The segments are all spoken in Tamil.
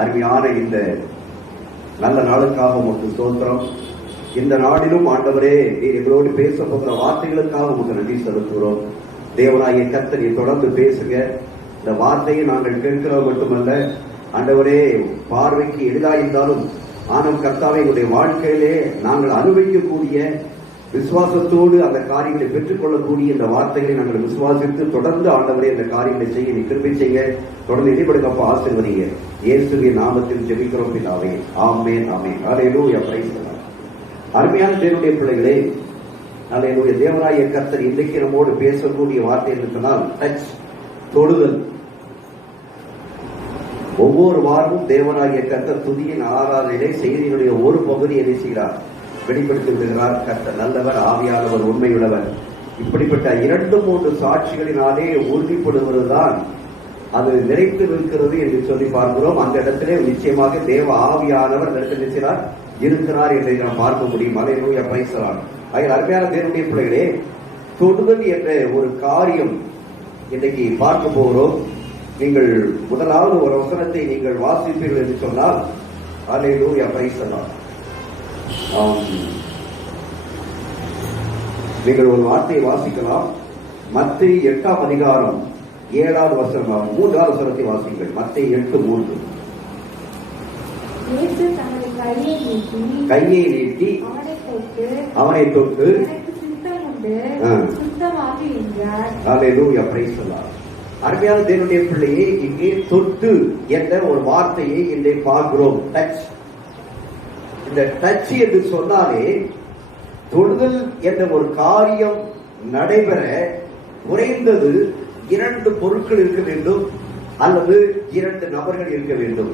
அருமையான இந்த நல்ல நாளுக்காக உமக்கு ஸ்தோத்திரம். இந்த நாளிலும் ஆண்டவரே நீர் எங்களோடு பேச போகிற வார்த்தைகளுக்காக உமக்கு நன்றி செலுத்துகிறோம். தேவனாகிய கர்த்தரை தொடர்ந்து பேசுங்க. இந்த வார்த்தையை நாங்கள் கேட்கிறோம் மட்டுமல்ல ஆண்டவரே, பார்வைக்கு எளிதாயிருந்தாலும் ஆனால் கர்த்தாவே எங்களுடைய வாழ்க்கையிலே நாங்கள் அனுபவிக்கக்கூடிய விசுவாசத்தோடு அந்த காரியங்களை பெற்றுக் கொள்ளக்கூடிய இந்த வார்த்தைகளை நாங்கள் விசுவாசித்து தொடர்ந்து ஆண்டவரே இந்த காரியங்களை செய்ய நீ கிருபை செய்ய தொடர்ந்து இடைபடுக்கப்ப ஆசீர்வதிங்க. இயேசுவின் நாமத்தில் ஜெபிக்கிறோம் பிதாவே, ஆமென் ஆமென். ஹல்லேலூயா, பிரைஸ் தி லார்ட். அருமையான தேவனுடைய பிள்ளைகளே, ஹல்லேலூயா. தேவனாகிய கர்த்தர் இன்றைக்கு நம்மோடு பேசக்கூடிய வார்த்தை என்றால் டச், தொடுதல். ஒவ்வொரு வாரமும் தேவனாகிய கர்த்தர் துதியின் ஆராதனையிலே செய்தியினுடைய ஒரு பகுதியை என்ன செய்கிறார், வெளிப்படுத்தி விடுகிறார். கர்த்தர் நல்லவர், ஆவியானவர், உண்மையுள்ளவர். இப்படிப்பட்ட 2-3 சாட்சிகளினாலே உறுதிப்படுவதுதான் அது நிறைத்து நிற்கிறது என்று சொல்லி பார்க்கிறோம். அந்த இடத்திலே நிச்சயமாக தேவ ஆவியானவர் நிற்கிறார் இருக்கிறார் என்று நாம் பார்க்க முடியும். ஹல்லேலூயா, பிரைஸ் தி லார்ட். அருமையான தேவனுடைய பிள்ளைகளே, தொடுதல் என்ற ஒரு காரியம் இன்றைக்கு பார்க்க போகிறோம். நீங்கள் முதலாவது ஒரு வசனத்தை நீங்கள் வாசிப்பீர்கள் என்று சொன்னால், ஹல்லேலூயா, பிரைஸ் தி லார்ட். நீங்கள் ஒரு வார்த்தையை வாசிக்கலாம். மத்தேயு 8ஆம் அதிகாரம் 7வது வசனம், 3வது வசனத்தை வாசிங்கள். மத்தேயு 8:3. கையை நீட்டி அவனை தொட்டு ஹல்லேலூயா, பிரைஸ் தி லார்ட். அருமையான தேவனுடைய பிள்ளையே, இங்கே தொட்டு என்ற ஒரு வார்த்தையை இங்கே பார்க்கிறோம். டச். இந்த டச் என்று சொன்னாலே தொடுதல் என்ற ஒரு காரியம் நடைபெற குறைந்தது 2 பொருட்கள் இருக்க வேண்டும், அல்லது 2 நபர்கள் இருக்க வேண்டும்.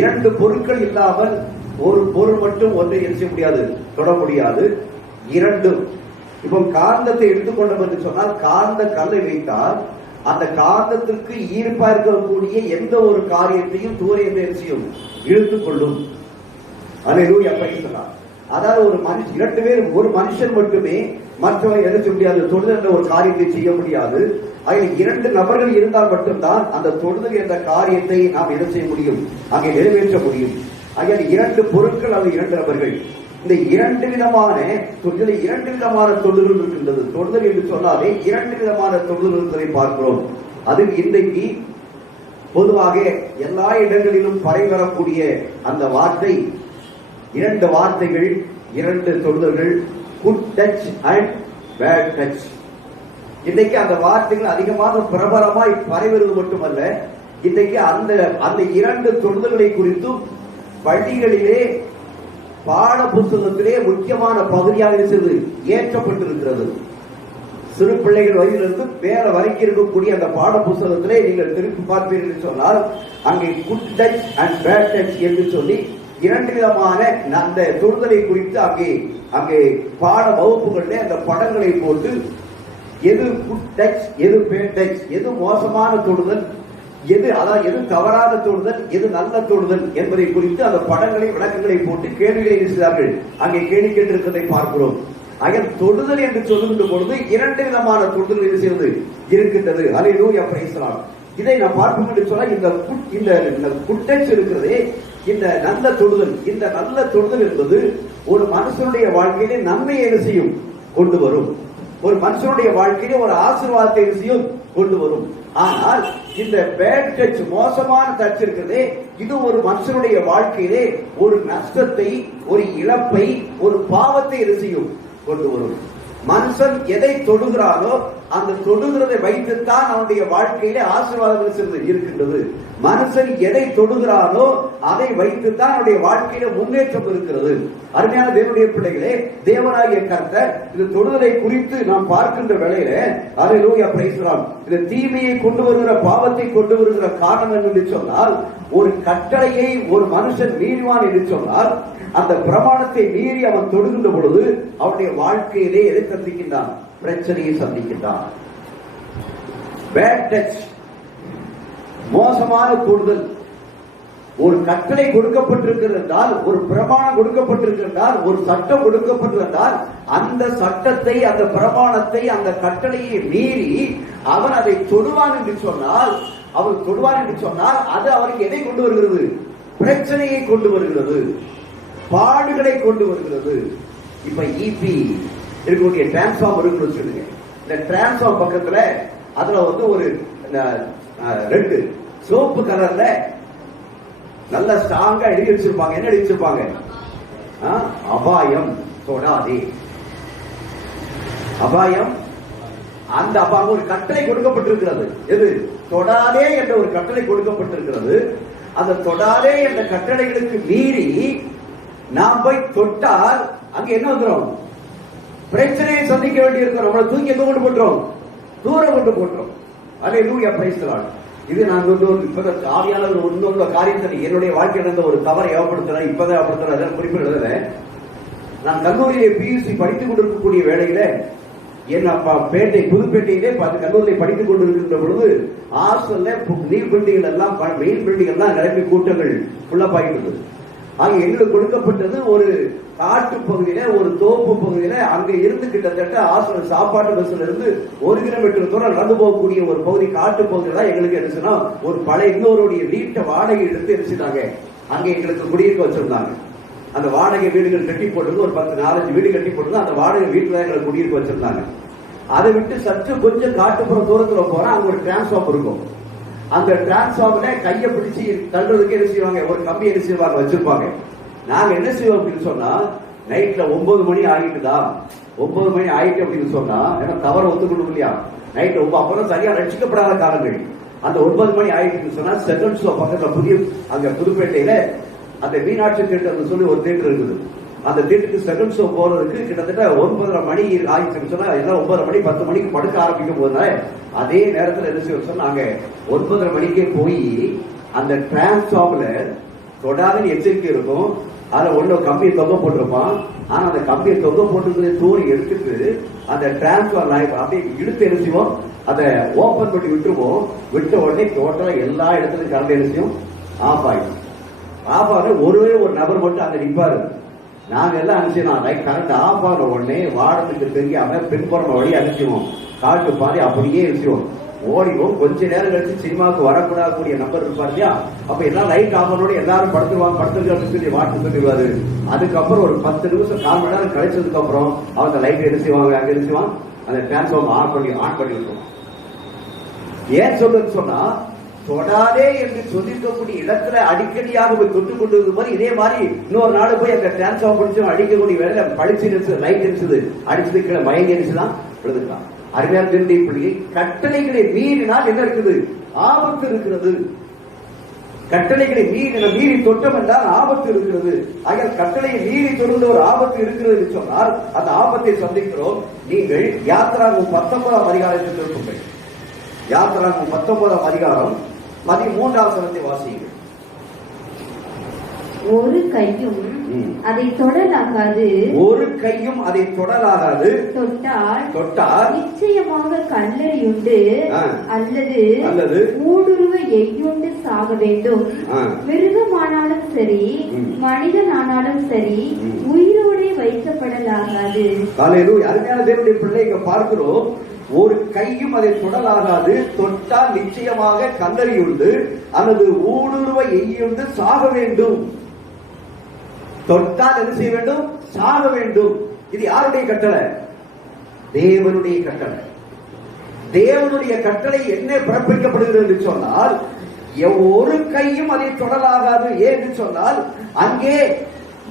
2 பொருட்கள் இல்லாமல் ஒரு பொருள் மட்டும் ஒன்றை செய்ய முடியாது, தொட முடியாது. 2. இப்போ காந்தத்தை எடுத்துக்கொண்டோம் என்று சொன்னால், காந்த கல்லை வைத்தால் அந்த காந்தத்திற்கு ஈர்ப்பா இருக்கக்கூடிய எந்த ஒரு காரியத்தையும் தூர செய்யும், இழுத்துக் கொள்ளும். ஹல்லேலூயா, பிரைஸ் தி லார்ட். அதாவது ஒரு மனுஷன், 2 பேர், ஒரு மனுஷன் மட்டுமே மற்றவரை என்ன செய்ய முடியாது, தொடுதல் என்ற ஒரு காரியத்தை செய்ய முடியாது. அதில் 2 நபர்கள் இருந்தால் மட்டும்தான் அந்த தொடுதல் என்ற காரியத்தை நாம் என்ன செய்ய முடியும், அங்கே நிறைவேற்ற முடியும். ஆகிய 2 பொருட்கள், அது 2 நபர்கள். இந்த 2 விதமான தொடுதல், 2 விதமான தொடுதல் இருக்கின்றது. தொடுதல் என்று சொன்னாலே 2 விதமான தொடுதல் இருப்பதை பார்க்கிறோம். அது இன்றைக்கு பொதுவாக எல்லா இடங்களிலும் பரவக்கூடிய அந்த வார்த்தை, 2 வார்த்தைகள், 2 தொடுதல்கள், good touch and bad touch. இன்றைக்கு அந்த வார்த்தைகள் அதிகமாக பிரபலமாய் பரவுவது மட்டுமல்ல, இன்றைக்கு அந்த 2 தொடுதல்களை குறித்தும் பள்ளிகளிலே பாட புத்தகத்திலே முக்கியமான பகுதியாக இருக்கிறது, ஏற்றப்பட்டிருக்கிறது. சிறு பிள்ளைகள் வயதிலிருந்து மேல வரைக்கும் இருக்கக்கூடிய அந்த பாட புத்தகத்திலே நீங்கள் திருப்பி பார்ப்பீர்கள் சொன்னால், அங்கே good touch and bad touch என்று சொல்லி 2 விதமான அந்த தொடுதலை குறித்து அங்கே பாட வகுப்புகளிலே அந்த படங்களை போட்டு எது குட் டச், எது பேட் டச், எது மோசமான தொடுதல், எது தவறான தொடுதல், எது நல்ல தொடுதல் என்பதை குறித்து அந்த படங்களை, விளக்கங்களை போட்டு கேள்விகளை இருக்கிறார்கள். அங்கே கேள்வி கேட்டிருக்கிறதை பார்க்கிறோம். ஆக தொடுதல் என்று சொல்லுகின்ற பொழுது 2 விதமான தொடுதல் இருக்கின்றது. ஹல்லேலூயா, பிரைஸ் தி லார்ட். இதை நான் பார்ப்போம் என்று சொன்னால், இந்த குட் டச் இருக்கிறதே, இந்த நல்ல தொடுதல், இந்த நல்ல தொடுதல் என்பது ஒரு மனுஷனுடைய வாழ்க்கையிலே நன்மையை செய்யும், கொண்டு வரும். ஒரு மனுஷனுடைய வாழ்க்கையிலே ஒரு ஆசீர்வாதத்தை செய்யும், கொண்டு வரும். ஆனால் இந்த பேட் டச், மோசமான டச் இருக்கிறதே, இது ஒரு மனுஷனுடைய வாழ்க்கையிலே ஒரு நஷ்டத்தை, ஒரு இழப்பை, ஒரு பாவத்தை செய்யும், கொண்டு வரும். மனுஷன் எதை தொடுகிறானோ அந்த தொடுகிறதை வைத்துத்தான் அவனுடைய வாழ்க்கையிலே ஆசீர்வாதங்கள் இருக்கின்றது. மனுஷன் எதை தொடுகிறானோ அதை வைத்துத்தான் அவனுடைய வாழ்க்கையில முன்னேற்றம் இருக்கிறது. அருமையான தேவனுடைய பிள்ளைகளே, தேவனாகிய கர்த்தர் இந்த தொடுதலை குறித்து நாம் பார்க்கின்ற வேளையில, ஹல்லேலூயா, பிரைஸ் தி லார்ட், இந்த தீமையை கொண்டு வருகிற, பாவத்தை கொண்டு வருகிற காரணம் என்று சொன்னால், ஒரு கட்டளையை ஒரு மனுஷன் மீறுவான் என்று சொன்னால், அந்த பிரமாணத்தை மீறி அவன் தொடுகின்ற பொழுது அவனுடைய வாழ்க்கையிலே எதை சந்திக்கின்றான், பிரச்சனையை சந்திக்கின்றான். பேட் டச், மோசமான தொடுதல். ஒரு கட்டளை கொடுக்கப்பட்டிருக்கிறால், ஒரு பிரமாணம் கொடுக்கப்பட்டிருக்கிறால், ஒரு சட்டம் கொடுக்கப்பட்டிருந்தால், அந்த சட்டத்தை, அந்த பிரமாணத்தை, அந்த கட்டளையை மீறி அவன் அதை தொடுவான் என்று சொன்னால் அவர் தொடுவார் என்று சொன்னால் அது அவருக்கு எதை கொண்டு வருகிறது? பிரச்சனையை கொண்டு வருகிறது, பாடுகளை கொண்டு வருகிறது. இப்ப இபி இருக்கக்கூடிய டிரான்ஸ்ஃபார்மர் இருக்குன்னு சொல்லுங்க. இந்த டிரான்ஸ்ஃபார்ம் பக்கத்துல அதுல வந்து ஒரு ரெண்டு சோப்பு கலர்ல நல்ல ஸ்ட்ராங்கா எழுதி வச்சிருப்பாங்க. என்ன எழுதி வச்சிருப்பாங்க? அபாயம் தொடாதே. அபாயம். அந்த அபாயம் ஒரு கட்டளை கொடுக்கப்பட்டிருக்கிறது. எது? தொடாதே என்ற ஒரு கட்டளை கொடுக்கப்பட்டிருக்கிறது. அந்த தொடாதே என்ற கட்டளைகளுக்கு மீறி நாம் போய் தொட்டால் அங்க என்ன வந்துடும்? பிரச்சனையை சந்திக்க வேண்டியிருக்கிறோம். நம்மளை தூக்கி எங்க கொண்டு போட்டுரும்? தூரம் கொண்டு போட்டுரும். அல்லேலூயா, பிரைஸ் தி லார்ட். இது நான் ஆவியானவர் இன்னொரு காரியத்தை என்னுடைய வாழ்க்கையில் இருந்த ஒரு தவறை ஏற்படுத்துறேன். இப்பதான் ஏற்படுத்துறேன், குறிப்பிட எழுதுறேன். நான் கல்லூரியிலே பியூசி படித்துக் கொண்டிருக்கக்கூடிய வேளையில என் அப்பா புதுப்பேட்டையிலே கல்லூரியை படித்துக் கொண்டிருக்கின்ற பொழுது ஹாஸ்டல்ல நீர் பில்டிங் எல்லாம் மெயின் பில்டிங் எல்லாம் நிரம்பி கூட்டங்கள் ஃபுல்லப்பாயிட்டு. ஆக எங்களுக்கு கொடுக்கப்பட்டது ஒரு காட்டு பகுதியில, ஒரு தோப்பு பகுதியில. அங்க இருந்து கிட்டத்தட்ட ஹாஸ்டல் சாப்பாட்டு பஸ்ல இருந்து 1 கிலோமீட்டர் தூரம் நடந்து போகக்கூடிய ஒரு பகுதி, காட்டு பகுதியில தான் எங்களுக்கு என்ன ஒரு பழைய இன்னொருடைய வீட்டை வாடகை எடுத்து எடுத்துட்டாங்க. அங்க எங்களுக்கு குடியிருக்க வச்சிருந்தாங்க. அந்த வாடகை வீடுகள் கட்டி போட்டு ஒரு 10-4 வீடு கட்டி போட்டு அந்த வாடகை வீட்டுல எங்களுக்கு குடியிருக்க வச்சிருந்தாங்க. அதை விட்டு சற்று கொஞ்சம் காட்டுப்புற தூரத்துல போறா அங்க ஒரு டிரான்ஸ்ஃபார்மர் இருக்கும். அந்த டிரான்ஸ்ஃபார்மர்ல கையை பிடிச்சி தள்ளுறதுக்கு என்ன செய்வாங்க? ஒரு கம்பி என்ன செய்வாங்க? வச்சிருப்பாங்க. நாங்க என்ன செய்வோம் அப்படின்னு சொன்னா, நைட்ல 9 மணி ஆகிட்டுதா, 9 மணி ஆயிட்டு அப்படின்னு சொன்னா, ஏன்னா தவற ஒத்துக்கணும் இல்லையா? நைட் அப்பதான் சரியா ரட்சிக்கப்படாத காலங்கள். அந்த 9 மணி ஆயிட்டுன்னு சொன்னா செகண்ட் ஷோ பக்கத்துல அங்க புதுப்பேட்டையில அந்த மீனாட்சி தியேட்டர் சொல்லி ஒரு தியேட்டர் இருக்குது. அந்த தியேட்டருக்கு செகண்ட் ஷோ போறதுக்கு கிட்டத்தட்ட 9:30 மணி ஆயிடுச்சுன்னு சொன்னா எல்லாம் 9:30 மணி 10 மணிக்கு படுக்க ஆரம்பிக்கும் போதுனால அதே நேரத்தில் என்ன செய்வோம்? நாங்க 9:30 மணிக்கே போய் அந்த டிரான்ஸ்ஃபார்மர்ல தொடாதுன்னு எச்சரிக்கை இருக்கும். அதுல ஒண்ணு கம்பியை தொங்க போட்டிருப்பான். ஆனா அந்த கம்பியை தொங்க போட்டு தூரி எடுத்துட்டு அந்த டிரான்ஸ்ஃபார்மர் அப்படியே இழுத்து என்ன செய்வோம்? அதை ஓபன் பண்ணி விட்டுருவோம். விட்ட உடனே டோட்டலா எல்லா இடத்துலயும் கரண்ட் என்ன செய்யும்? ஆஃப் ஆயிடும். ஆஃப் ஆக ஒரே ஒரு நபர் மட்டும் அங்க நிற்பாரு. நாங்க எல்லாம் அனுப்பிச்சோம். கரண்ட் ஆஃப் ஆகிற உடனே வாடத்துக்கு தெரியாம பின்புறம் வழி அனுப்பிச்சுவோம். காட்டு பாதி அப்படியே அனுப்பிச்சுவோம். ஓடிவோம். கொஞ்ச நேரம் கழிச்சு சினிமாவுக்கு வரக்கூடாத நம்பர் இருப்பார் இல்லையா? அப்ப எல்லாம் லைட் ஆஃப் பண்ணோட எல்லாரும் படுத்துருவாங்க சொல்லி வாட்டு சொல்லிடுவாரு. அதுக்கப்புறம் ஒரு 10 நிமிஷம் 4 மணி நேரம் கழிச்சதுக்கு அப்புறம் அவங்க லைட் என்ன செய்வாங்க? அங்க என்ன செய்வான்? அந்த டிரான்ஸ்ஃபார்மர் ஆன் பண்ணி விட்டுருவான். ஏன் சொல்லுன்னு சொன்னா, தொடாதே என்று சொல்லிருக்கக்கூடிய இடத்துல அடிக்கடியாக போய் தொட்டு கொண்டு போது இதே மாதிரி இன்னொரு நாடு போய் அந்த டிரான்ஸ்ஃபார்மர் பிடிச்சு அடிக்கக்கூடிய வேலை படிச்சு லைட் எரிச்சது அடிச்சது கீழே மயங்கி எரிச்சுதான் விழுதுட்டான். அறிவியல் திருந்தை பிள்ளையை கட்டளைகளை மீறினால் என்ன இருக்குது? ஆபத்து இருக்கிறது. கட்டளைகளை மீறி தொட்டம் என்றால் ஆபத்து இருக்கிறது. ஆக கட்டளையை மீறி தொடர்ந்து ஒரு ஆபத்து இருக்கிறது என்று சொன்னால் அந்த ஆபத்தை சந்திக்கிறோம். நீங்கள் யாத்திராகமம் 19ஆம் அதிகாரத்தை திருப்புங்கள். யாத்திராகமம் 19ஆம் அதிகாரம் 13ஆம் வசனத்தை வாசியுங்கள். ஒரு கையும் அதை தொடலாகாது. ஒரு கையும் அதை தொடலாகாது. தொட்டால் நிச்சயமாக கல்லறியுண்டு அல்லது ஊடுருவ எய்யுண்டு சாக வேண்டும். மிருகமானாலும் சரி மனிதனானாலும் சரி உயிரோடே வைக்கப்படலாகாது. அருமையான தேவனுடைய பிள்ளைங்க பார்க்கிறோம். ஒரு கையும் அதை தொடலாகாது. தொட்டால் நிச்சயமாக கல்லறியுண்டு அல்லது ஊடுருவ எய்யுண்டு சாக வேண்டும். தொட்டால் என்ன செய்ய வேண்டும்? சாக வேண்டும். இது யாருடைய கட்டளை? தேவனுடைய கட்டளை. தேவனுடைய கட்டளை என்ன பிறப்பிக்கப்படுகிறது என்று சொன்னால், ஒரு கையும் அதை தொடலாகாது. ஏன்னு சொன்னால், அங்கே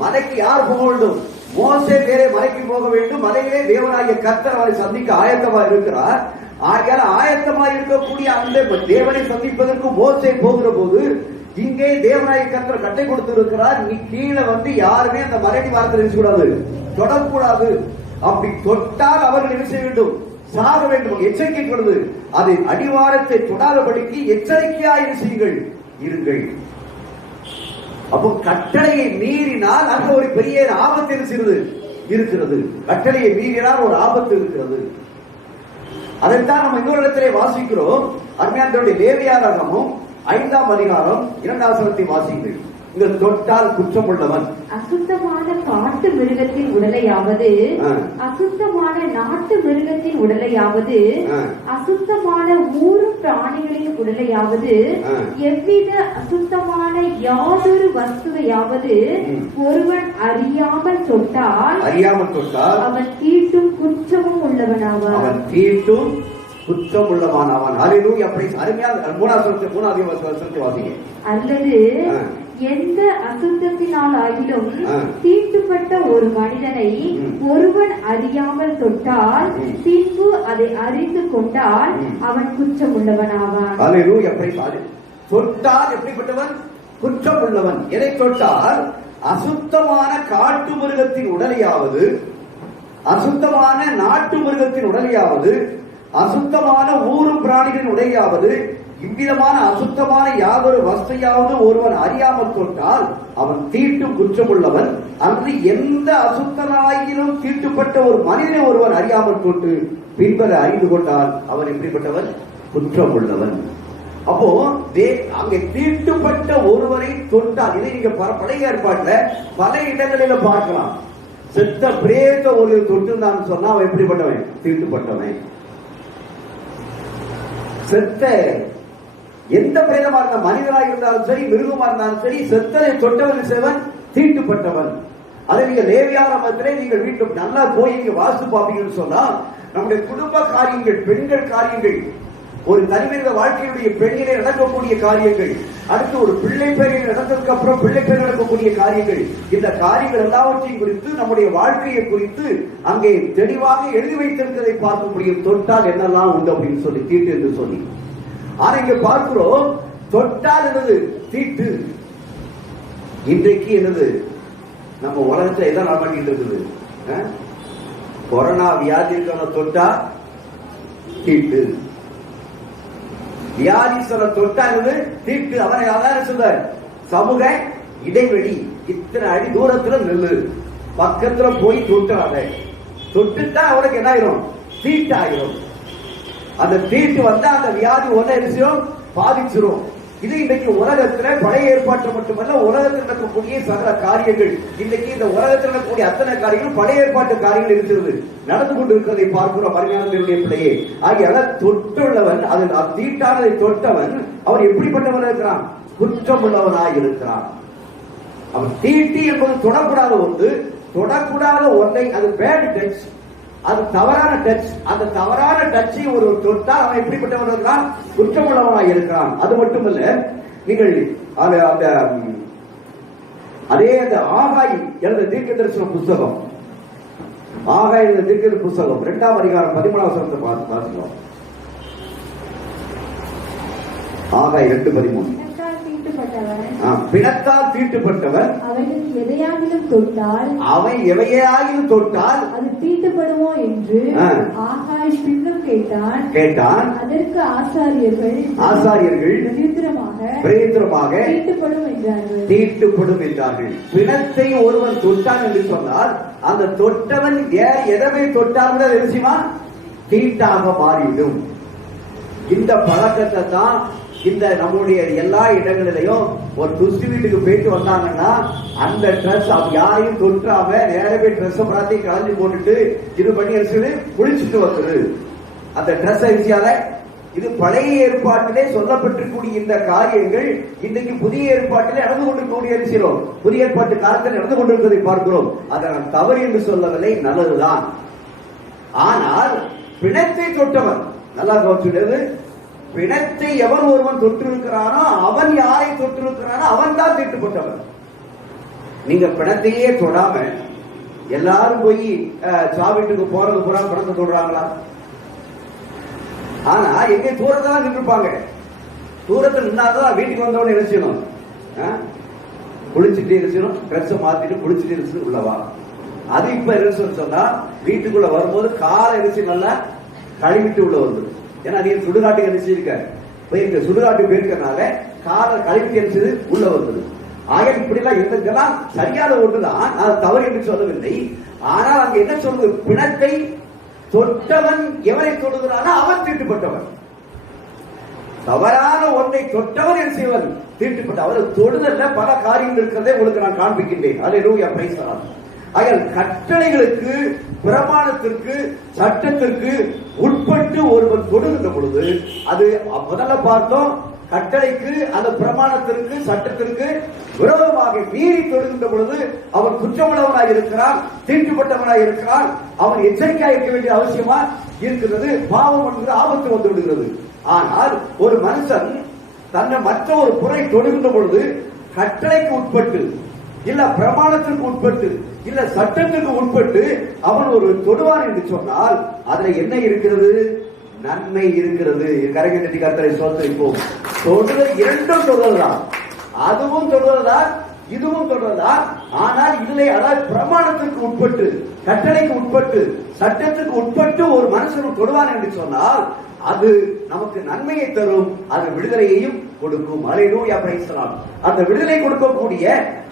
மலைக்கு யார் போக வேண்டும்? மோசே வேறே மலைக்கு போக வேண்டும். மலையிலே தேவனாகிய கர்த்தர் அவரை சந்திக்க ஆயத்தமாக இருக்கிறார். ஆயத்தமாக இருக்கக்கூடிய அந்த தேவனை சந்திப்பதற்கு மோசே போகிற போது இங்கே தேவனாகிய கர்த்தர் கட்டை கொடுத்து இருக்கிறார். நீ கீழே வந்து யாருமே அந்த மலையடி வாரத்தில் இருக்கக்கூடாது, தொடக்கூடாது. அப்படி தொட்டால் அவர்கள் என்ன செய்ய வேண்டும்? சாக வேண்டும். எச்சரிக்கை கொடுது. அது அடிவாரத்தை தொடாதபடிக்கு எச்சரிக்கையாக செய்யுங்கள், இருங்கள். அப்போ கட்டளையை மீறினால் அங்க ஒரு பெரிய ஆபத்து இருக்கிறது. கட்டளையை மீறினால் ஒரு ஆபத்து இருக்கிறது. அதைத்தான் நம்ம இன்னொரு இடத்திலே வாசிக்கிறோம். அருமையானவருடைய லேவியராகமம் 5ஆம் அதிகாரம் 2ஆம் வசனத்தை வாசிக்கிறேன். இந்த தொட்டால் குற்றம் உள்ளவன். அசுத்தமான காட்டு மிருகத்தின் உடலையாவது, அசுத்தமான நாட்டு மிருகத்தின் உடலையாவது, அசுத்தமான ஊரும் பிராணிகளின் உடலையாவது, எவ்வித அசுத்தமான யாதொரு வஸ்துவையாவது ஒருவன் அறியாமல் தொட்டால் அவன் தீட்டும் குற்றமும் உள்ளவனாவான். அவன் தீட்டும் குற்றம் உள்ளவனாவான். ஹல்லேலூயா. அருமையான மூணாவது வசனத்தை வாசிங்க. அல்லது எந்த அசுத்தத்தினால் ஆகிலும் தீட்டுப்பட்ட ஒரு மனிதனை ஒருவன் அறியாமல் தொட்டால் பின்பு அதை அறிந்து கொண்டால் அவன் குற்றம் உள்ளவனாவான். தொட்டால் எப்படிப்பட்டவன்? குற்றம் உள்ளவன். எதை தொட்டால்? அசுத்தமான காட்டு மிருகத்தின் உடலையாவது, அசுத்தமான நாட்டு மிருகத்தின் உடலையாவது, அசுத்தமான ஊரும் பிராணிகளின் உடையாவது, இவ்விதமான அசுத்தமான யாதொரு வஸ்தையாவது ஒருவன் அறியாமல் தொட்டால் அவன் தீட்டும் குற்றமுள்ளவன். அன்று எந்த அசுத்தனாயினும் தீட்டுப்பட்ட ஒரு மனிதனை ஒருவன் அறியாமல் தொட்டு பின்பற அறிந்து கொண்டால் அவன் எப்படிப்பட்டவன்? குற்றம் உள்ளவன். அப்போ அங்கே தீட்டுப்பட்ட ஒருவரை தொட்டால், இதை நீங்க பழைய ஏற்பாட்டுல பல இடங்களில பார்க்கலாம். செத்த பிரேத ஒரு தொட்டுனான்னு சொன்னா அவன் எப்படிப்பட்டவன்? தீட்டுப்பட்டவன். செத்த எந்த பிரேதமா இருந்த மனிதனாக இருந்தாலும் சரி, மிருகமா இருந்தாலும் சரி, செத்தனை தொட்டவன் செய்வன் தீட்டுப்பட்டவன். அதை நீங்க லேவியாகமத்திலே நீங்கள் வீட்டு நல்லா போய் நீங்க வாசித்து பார்ப்பீங்கன்னு சொன்னா, நம்முடைய குடும்ப காரியங்கள், பெண்கள் காரியங்கள், ஒரு தனிமனித வாழ்க்கையுடைய பெண்ணிலே நடக்கக்கூடிய காரியங்கள், அடுத்து ஒரு பிள்ளை பேரில் நடந்ததுக்கு அப்புறம் பிள்ளை பேர் நடக்கக்கூடிய காரியங்கள், இந்த காரியங்கள் எல்லாவற்றையும் குறித்து நம்முடைய வாழ்க்கையை குறித்து அங்கே தெளிவாக எழுதி வைத்திருக்கிறதை பார்க்க முடியும். தொட்டால் என்னெல்லாம் உண்டு அப்படின்னு சொல்லி, தீட்டு என்று சொல்லி. ஆனா இங்க பார்க்கிறோம், தொட்டால் என்னது? தீட்டு. இன்றைக்கு என்னது? நம்ம உலகத்துல எதான் நடந்துட்டு இருக்குது? கொரோனா வியாதி இருக்கிறவன தொட்டா தீட்டு, வியாதிஸ்வர தொட்டா என்னது? தீட்டு. அவனை அதான் சொல்ற, சமூக இடைவெளி, இத்தனை அடி தூரத்துல நெல்லு, பக்கத்துல போய் தொட்டாத. தொட்டுட்டா அவனுக்கு என்ன ஆயிரும்? தீட்டு ஆயிரும். அந்த தீட்டு வந்தா அந்த வியாதி ஒன்றும் பாதிச்சிரும். இது இன்னைக்கு உலகத்துல பழைய ஏற்பாட்டு மட்டுமல்ல, உலகத்தில் நடக்கக்கூடிய சகல காரியங்கள், இன்னைக்கு இந்த உலகத்தில் நடக்கக்கூடிய அத்தனை காரியங்களும் பழைய ஏற்பாட்டு காரியங்கள் இருக்கிறது, நடந்து கொண்டு இருக்கிறதை பார்க்கிறோம். அருமையானவருடைய பிள்ளையே, ஆகிய தொட்டுள்ளவன், அதில் தீட்டானதை தொட்டவன் அவன் எப்படிப்பட்டவன் இருக்கிறான்? குற்றம் உள்ளவனாய் இருக்கிறான். அவன் தீட்டி என்பது தொடக்கூடாத ஒன்று, தொடக்கூடாத ஒன்றை, அது பேட் டச், அது தவறான டச். அந்த தவறான டச்சை ஒரு தொட்டால் அவன் எப்படிப்பட்டவன் இருக்கிறான்? குற்றமுள்ளவனாய் இருக்கிறான். அது மட்டுமல்ல, நீங்கள் அதே அந்த ஆகாய் எழுத தீர்க்க தரிசன புஸ்தகம், ஆகாய் எழுத தீர்க்க புஸ்தகம் 2ஆம் அதிகாரம் 13ஆம் வசனத்தை வாசிக்கிறோம். ஆகாய் 2:13. பிணத்தால் தீட்டுப்பட்டவன் அவன் எதையாகிலும் தொட்டால், அவன் எவையாகிலும் தொட்டால் அது தீட்டுப்படுமோ என்று ஆகாய் பின்னும் கேட்டான். அதற்கு ஆசாரியர்கள் பிரயுத்தரமாக தீட்டுப்படும் என்றார்கள். பிணத்தை ஒருவன் தொட்டான் என்று சொன்னால், அந்த தொட்டவன் எதவை தொட்டால் தெரியுமா? தீட்டாக மாறிவிடும். இந்த பழக்கத்தை தான் இந்த நம்முடைய எல்லா இடங்களிலையும் ஒரு துஷ்டி வீட்டுக்கு போயிட்டு வந்தாங்கன்னா, அந்த ட்ரெஸ் யாரையும் தொற்றாம நேரவே ட்ரெஸ் படத்தையும் கலந்து போட்டுட்டு இது பண்ணி குளிச்சுட்டு வந்துரு. அந்த ட்ரெஸ் அரிசியால இது பழைய ஏற்பாட்டிலே சொல்லப்பட்டிருக்கூடிய இந்த காரியங்கள் இன்னைக்கு புதிய ஏற்பாட்டிலே நடந்து கொண்டிருக்கக்கூடிய அரிசியோ, புதிய ஏற்பாட்டு காலத்தில் நடந்து கொண்டிருப்பதை பார்க்கிறோம். அதை நான் தவறு என்று சொல்லவில்லை, நல்லதுதான். ஆனால் பிணத்தை தொட்டவன், நல்லா கவனிச்சுள்ளது, பிணத்தை எவன் ஒருவன் தொற்றிருக்கிறானோ அவன் யாரை தொற்றிருக்கிறானோ அவன் தான் தீட்டுப்பட்டவன். நீங்க பிணத்தையே தொடாம எல்லாரும் போய் சாவீட்டுக்கு போறது பூரா பிணத்தை தொடுறாங்களா? ஆனா எங்க தூரத்தான் நின்றுப்பாங்க. தூரத்தில் நின்னாதான் வீட்டுக்கு வந்தவன என்ன செய்யணும்? குளிச்சுட்டு இருக்கணும், ட்ரெஸ் மாத்திட்டு குளிச்சுட்டு இருக்கு உள்ளவா. அது இப்ப என்ன சொன்னா, வீட்டுக்குள்ள வரும்போது காலை எரிச்சு நல்லா கழுவிட்டு உள்ள வந்து, ஏன்னா நீங்க சுடுகாட்டுக்கு எரிச்சு இருக்க போயிருக்க, சுடுகாட்டு போயிருக்கனால காலை கழுவிட்டு எரிச்சது உள்ள வந்தது. ஆக இப்படி எல்லாம் இருந்ததெல்லாம் சரியான ஒன்றுதான், அது தவறு என்று சொல்லவில்லை. ஆனால் அங்க என்ன சொல்வது? பிணத்தை தொட்டவன் எவரை தொடுகிறானோ அவன் தீட்டுப்பட்டவன். தவறான ஒன்றை தொட்டவன் என்ன செய்வன்? தீட்டுப்பட்ட அவர் தொடுதல்ல பல காரியங்கள் இருக்கிறதே உங்களுக்கு நான் காண்பிக்கின்றேன். அல்லேலூயா, பிரைஸ் தி லார்ட். ஆகையால் கட்டளைகளுக்கு, பிரமாணத்திற்கு, சட்டத்திற்கு உட்பட்டு ஒருவன் தொடுகின்ற பொழுது அது முதல்ல பார்த்தோம், கட்டளைக்கு அந்த பிரமாணத்திற்கு சட்டத்திற்கு விரோதமாக மீறி தொடுகின்ற பொழுது அவன் குற்றமுள்ளவனாக இருக்கிறான், தீட்டுப்பட்டவனாக இருக்கிறான். அவன் எச்சரிக்கையாக இருக்க வேண்டிய அவசியமா இருக்கிறது. பாவம் என்கிற ஆபத்து வந்து விடுகிறது. ஆனால் ஒரு மனுஷன் தன்னை மற்ற ஒரு பொருளை தொடுகின்ற பொழுது கட்டளைக்கு உட்பட்டு, இல்ல பிரமாணத்திற்கு உட்பட்டு, இல்ல சட்டத்திற்கு உட்பட்டு அவன் ஒரு தொடுவான் என்று சொன்னால் அதுல என்ன இருக்கிறது? நன்மை இருக்கிறது. கரைகட்டி கர்த்தரை ஸ்தோத்திரிப்போம். தொடுதல் இரண்டும் தொடுவதுதான், அதுவும் தொடுவதுதான், இதுவும் தொடுவதுதான். ஆனால் இதிலே, அதாவது பிரமாணத்திற்கு உட்பட்டு, கட்டளைக்கு உட்பட்டு, சட்டத்திற்கு உட்பட்டு ஒரு மனுஷன் தொடுவான் என்று சொன்னால் அது நமக்கு நன்மையை தரும், அது விடுதலையையும் கொடுக்கும். அல்லேலூயா, பிரைஸ் தி லார்ட். அந்த விடுதலை கொடுக்கக்கூடிய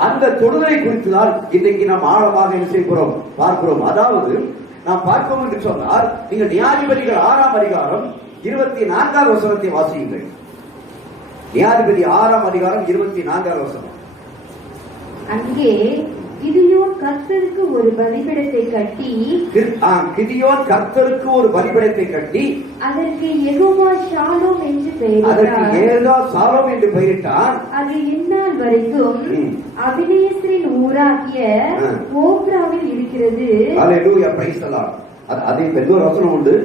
அந்த தொடுதலை குறித்து தான் இன்றைக்கு நாம் ஆழமாக என்ன செய்கிறோம், பார்க்கிறோம். அதாவது நாம் பார்ப்போம் என்று சொன்னால், நீங்கள் நியாயாதிபதிகள் 6ஆம் அதிகாரம் 24ஆம் வசனத்தை வாசியுங்கள். நியாயாதிபதி 6ஆம் அதிகாரம் 24ஆம் வசனம். அங்கே கிதியோன் கர்த்தருக்கு ஒரு பலிபீடத்தை கட்டி, கிதியோன் கர்த்தருக்கு ஒரு பலிபீடத்தை கட்டி அதற்கு யெகோவா ஷாலோம் என்று பெயரிட்டான். அது இந்நாள் வரைக்கும் அபினேசரின் ஊராகிய ஓப்ராவில் இருக்கிறது. அல்லேலூயா, பிரைஸ் தி லார்ட். அதே பெரிய வசனம் உண்டு,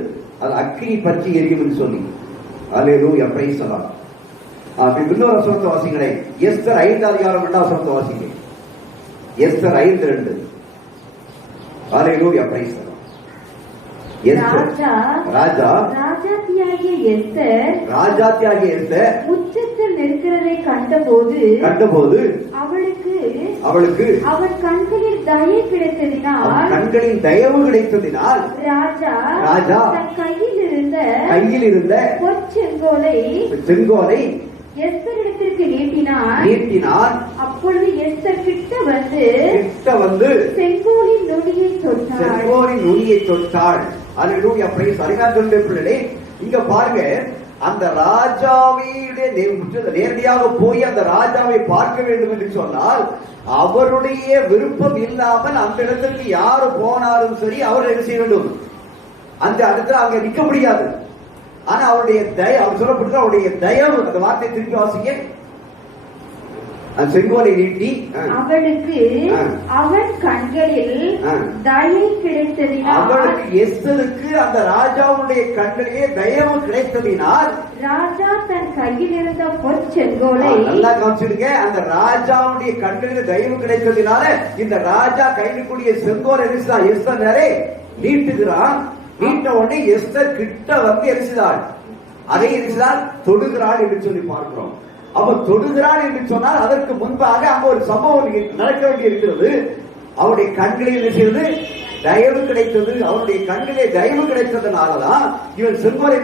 அது அக்கினி பற்றி எரியும் என்று சொல்லி. Alleluia, praise the lord. இன்னொரு வசனத்தை வாசிங்களே. எஸ்தர் 5ஆம் அதிகாரம் 2ஆம் வசனத்தை வாசிங்க. Esther 5:2. Alleluia, praise the lord. ராஜாத்தியாகிய எஸ்தர் முற்றத்தில் நிற்கிறதை கண்டபோது அவளுக்கு அவன் கண்களில் தயை கிடைத்ததினால் ராஜா தன் கையில் இருந்த செங்கோலை எஸ்தரிடத்திற்கு நீட்டினான். அப்பொழுது எஸ்தர் கிட்ட வந்து செங்கோலின் நுனியை தொட்டாள். அல்லேலூயா, பிரைஸ் தி லார்ட். இங்க பாருங்க, அந்த ராஜாவுடைய நேரடியாக போய் அந்த ராஜாவை பார்க்க வேண்டும் என்று சொன்னால் அவருடைய விருப்பம் இல்லாமல் அந்த இடத்திற்கு யாரு போனாலும் சரி அவர் என்ன செய்ய வேண்டும், அந்த இடத்துல அங்க நிக்க முடியாது. ஆனா அவருடைய தயவு, அவர் சொல்லப்பட்ட அவருடைய தயவு, அந்த வார்த்தை திருப்பி வாசிக்க. செங்கோலை நீட்டி அவளுக்கு அவன் கண்களில் தயை கிடைத்ததினால், அவளுக்கு எஸ்தருக்கு அந்த ராஜாவுடைய கண்களிலே தயவு கிடைத்ததினால் ராஜா தன் கையில் இருந்த பொற்செங்கோலை, நல்லா கவனிச்சிடுங்க, அந்த ராஜாவுடைய கண்களில் தயவு கிடைத்ததினால இந்த ராஜா கையில் கூடிய செங்கோலை எஸ்தர் நேரே நீட்டுகிறான். நீட்ட உடனே எஸ்தர் கிட்ட வந்து எரிசிதாள். அதை எரிசிதால் தொடுகிறாள் என்று சொல்லி பார்க்கிறோம். அவ தொடுகிறாள் என்று சொன்னால் அதற்கு முன்பாக அங்க ஒரு சம்பவம் நடக்க வேண்டி இருக்கிறது. அவருடைய கண்களில் இருக்கிறது தயவு கிடைத்தது. அவருடைய கண்ணிலே தயவு கிடைத்ததுனாலதான் இவன் செங்கோலை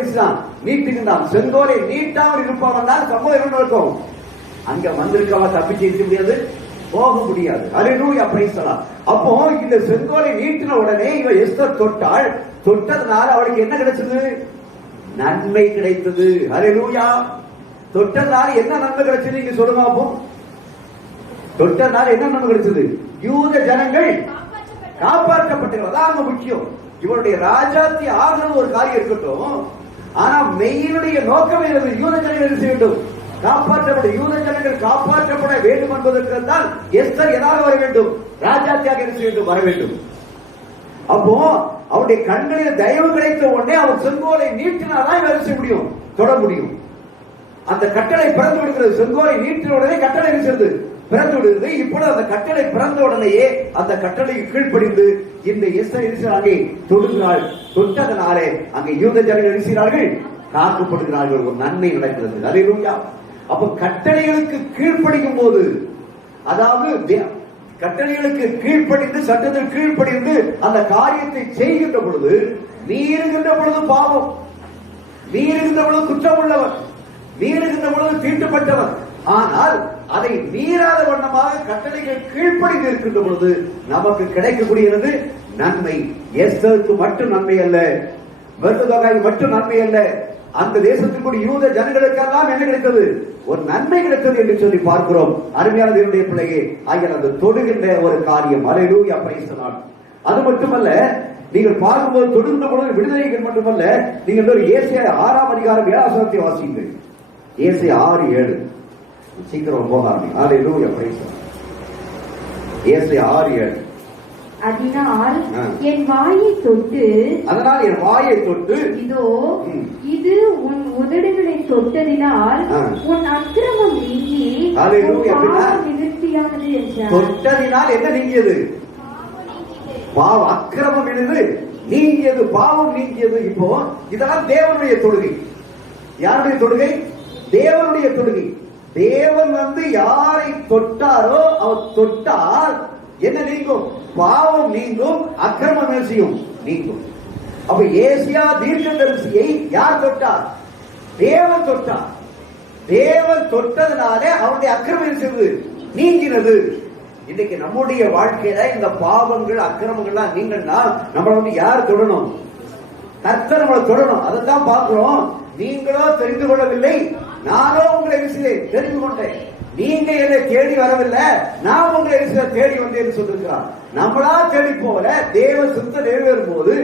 நீட்டுகின்றான். செங்கோலை நீட்டாமல் இருப்பவன் தான் சம்பவம் என்ன நடக்கும், அங்க வந்திருக்கவா தப்பிச்சு இருக்க முடியாது, போக முடியாது. அல்லேலூயா, பிரைஸ் தி லார்ட். அப்போ இந்த செங்கோலை நீட்டின உடனே இவ எஸ்தர் தொட்டாள். தொட்டதுனால அவளுக்கு என்ன கிடைச்சது, நன்மை கிடைத்தது. அல்லேலூயா. தொட்டதுனால என்ன நன்மை கிடைச்சது நீங்க சொல்லுங்க. அப்போ தொட்டதுனால என்ன நன்மை கிடைச்சது, யூத ஜனங்கள் காப்பாற்றப்பட்டது. அதான் முக்கியம். இவருடைய ராஜாத்தி ஆகிறது ஒரு காரியம் இருக்கட்டும், ஆனா மெயினுடைய நோக்கம் என்ன, யூத ஜனங்கள் செய்ய வேண்டும், காப்பாற்றப்பட யூத ஜனங்கள் காப்பாற்றப்பட வேண்டும் என்பதற்கு தான் எஸ்தர் எதாவது வர வேண்டும், ராஜாத்தியாக என்ன செய்ய வேண்டும், வர வேண்டும். அப்போ அவருடைய கண்களில் தயவு கிடைத்த உடனே அவர் செங்கோலை நீட்டினாதான் வேலை செய்ய முடியும், தொட முடியும். அந்த கட்டளை பிறந்து விடுகிறது. செங்கோலை நீட்டின உடனே கட்டளை இருக்கிறது, பிறந்து விடுகிறது. இப்பொழுது அந்த கட்டளை பிறந்த உடனேயே அந்த கட்டளைக்கு கீழ்ப்படிந்து இந்த எஸ்தர் அங்கே தொடுகிறாள். தொட்டதனாலே அங்கே யூத ஜனங்கள் இருக்கிறார்கள், காக்கப்படுகிறார்கள், ஒரு நன்மை நடக்கிறது. அல்லேலூயா. அப்ப கட்டளைகளுக்கு கீழ்ப்படியும் போது, அதாவது கட்டளைகளுக்கு கீழ்ப்படிந்து சட்டத்தில் கீழ்ப்படிந்து அந்த காரியத்தை செய்கின்ற பொழுது, மீறுகின்ற பொழுது பாவம், மீறுகின்ற பொழுது குற்றம் உள்ளவர், மீறுகின்ற பொழுது தீட்டுப்பட்டவர். ஆனால் அதை மீறாத வண்ணமாக கட்டளைகள் கீழ்ப்படிந்து இருக்கின்ற பொழுது நமக்கு கிடைக்கக்கூடியது நன்மை. எஸ்தருக்கு மட்டும் நன்மை அல்ல, வெறுதொகைக்கு மட்டும் நன்மை அல்ல, அந்த தேசத்திற்குரிய யூத ஜனங்களுக்கெல்லாம் என்ன கிடைத்தது? ஒரு நன்மை கிடைத்தது என்று சொல்லி பார்க்கிறோம். அருமையான தேவனுடைய பிள்ளையே, ஆகிய அந்த தொடுகின்ற ஒரு காரியம். அல்லேலூயா, பிரைஸ் தி லார்ட். அது மட்டுமல்ல, நீங்கள் பார்க்கும்போது தொடுகின்ற பொழுது விடுதலைகள் மட்டுமல்ல, நீங்கள் ஒரு ஏசாயா 6ஆம் அதிகாரம் 7ஆம் வசனத்தை வாசியுங்கள். ஏசாயா 6:7. சீக்கிரம் போக ஆரம்பிங்க. அல்லேலூயா, பிரைஸ் தி லார்ட். ஏசாயா 6:7. அதனால் என் வாயை தொட்டு, அதனால் என் வாயை தொட்டு, இதோ இது உன் உதடுகளை தொட்டதினால் உன் அக்கிரமம் நீங்கி பாவம் நிவர்த்தியானது என்றார். தொட்டதினால் என்ன நீங்கியது? பாவம், அக்கிரமம் எழுது நீங்கியது, பாவம் நீங்கியது. இப்போ இதெல்லாம் தேவனுடைய தொடுகை. யாருடைய தொடுகை? தேவனுடைய தொடுகை. தேவன் யாரை தொட்டாரோ அவர் தொட்டால் என்ன நீங்கும்? பாவம் நீங்கும், அக்கிரமம் செய்யும் நீங்கும். அப்ப ஏசியா தீர்க்கதரிசியை யார் தொட்டார்? தேவன் தொட்டார். தேவன் தொட்டதுனாலே அவருடைய அக்கிரமம் செய்வது நீங்கினது. இன்னைக்கு நம்முடைய வாழ்க்கையில இந்த பாவங்கள் அக்கிரமங்கள்லாம் நீங்கன்னா நம்மள யார் தொடணும்? கர்த்தர் நம்மளை தொடணும். அதைத்தான் பார்க்கிறோம். நீங்களோ தெரிந்து கொள்ளவில்லை, நானோ உங்களை தெரிந்து கொண்டேன். நீங்க என்னை தேடி வரவில்லை, நான் உங்களை தேடி வந்தேன் சொல்லிருக்கிறார். நம்மளா தேடி போல தேவ சித்தம் நிறைவேறும் போது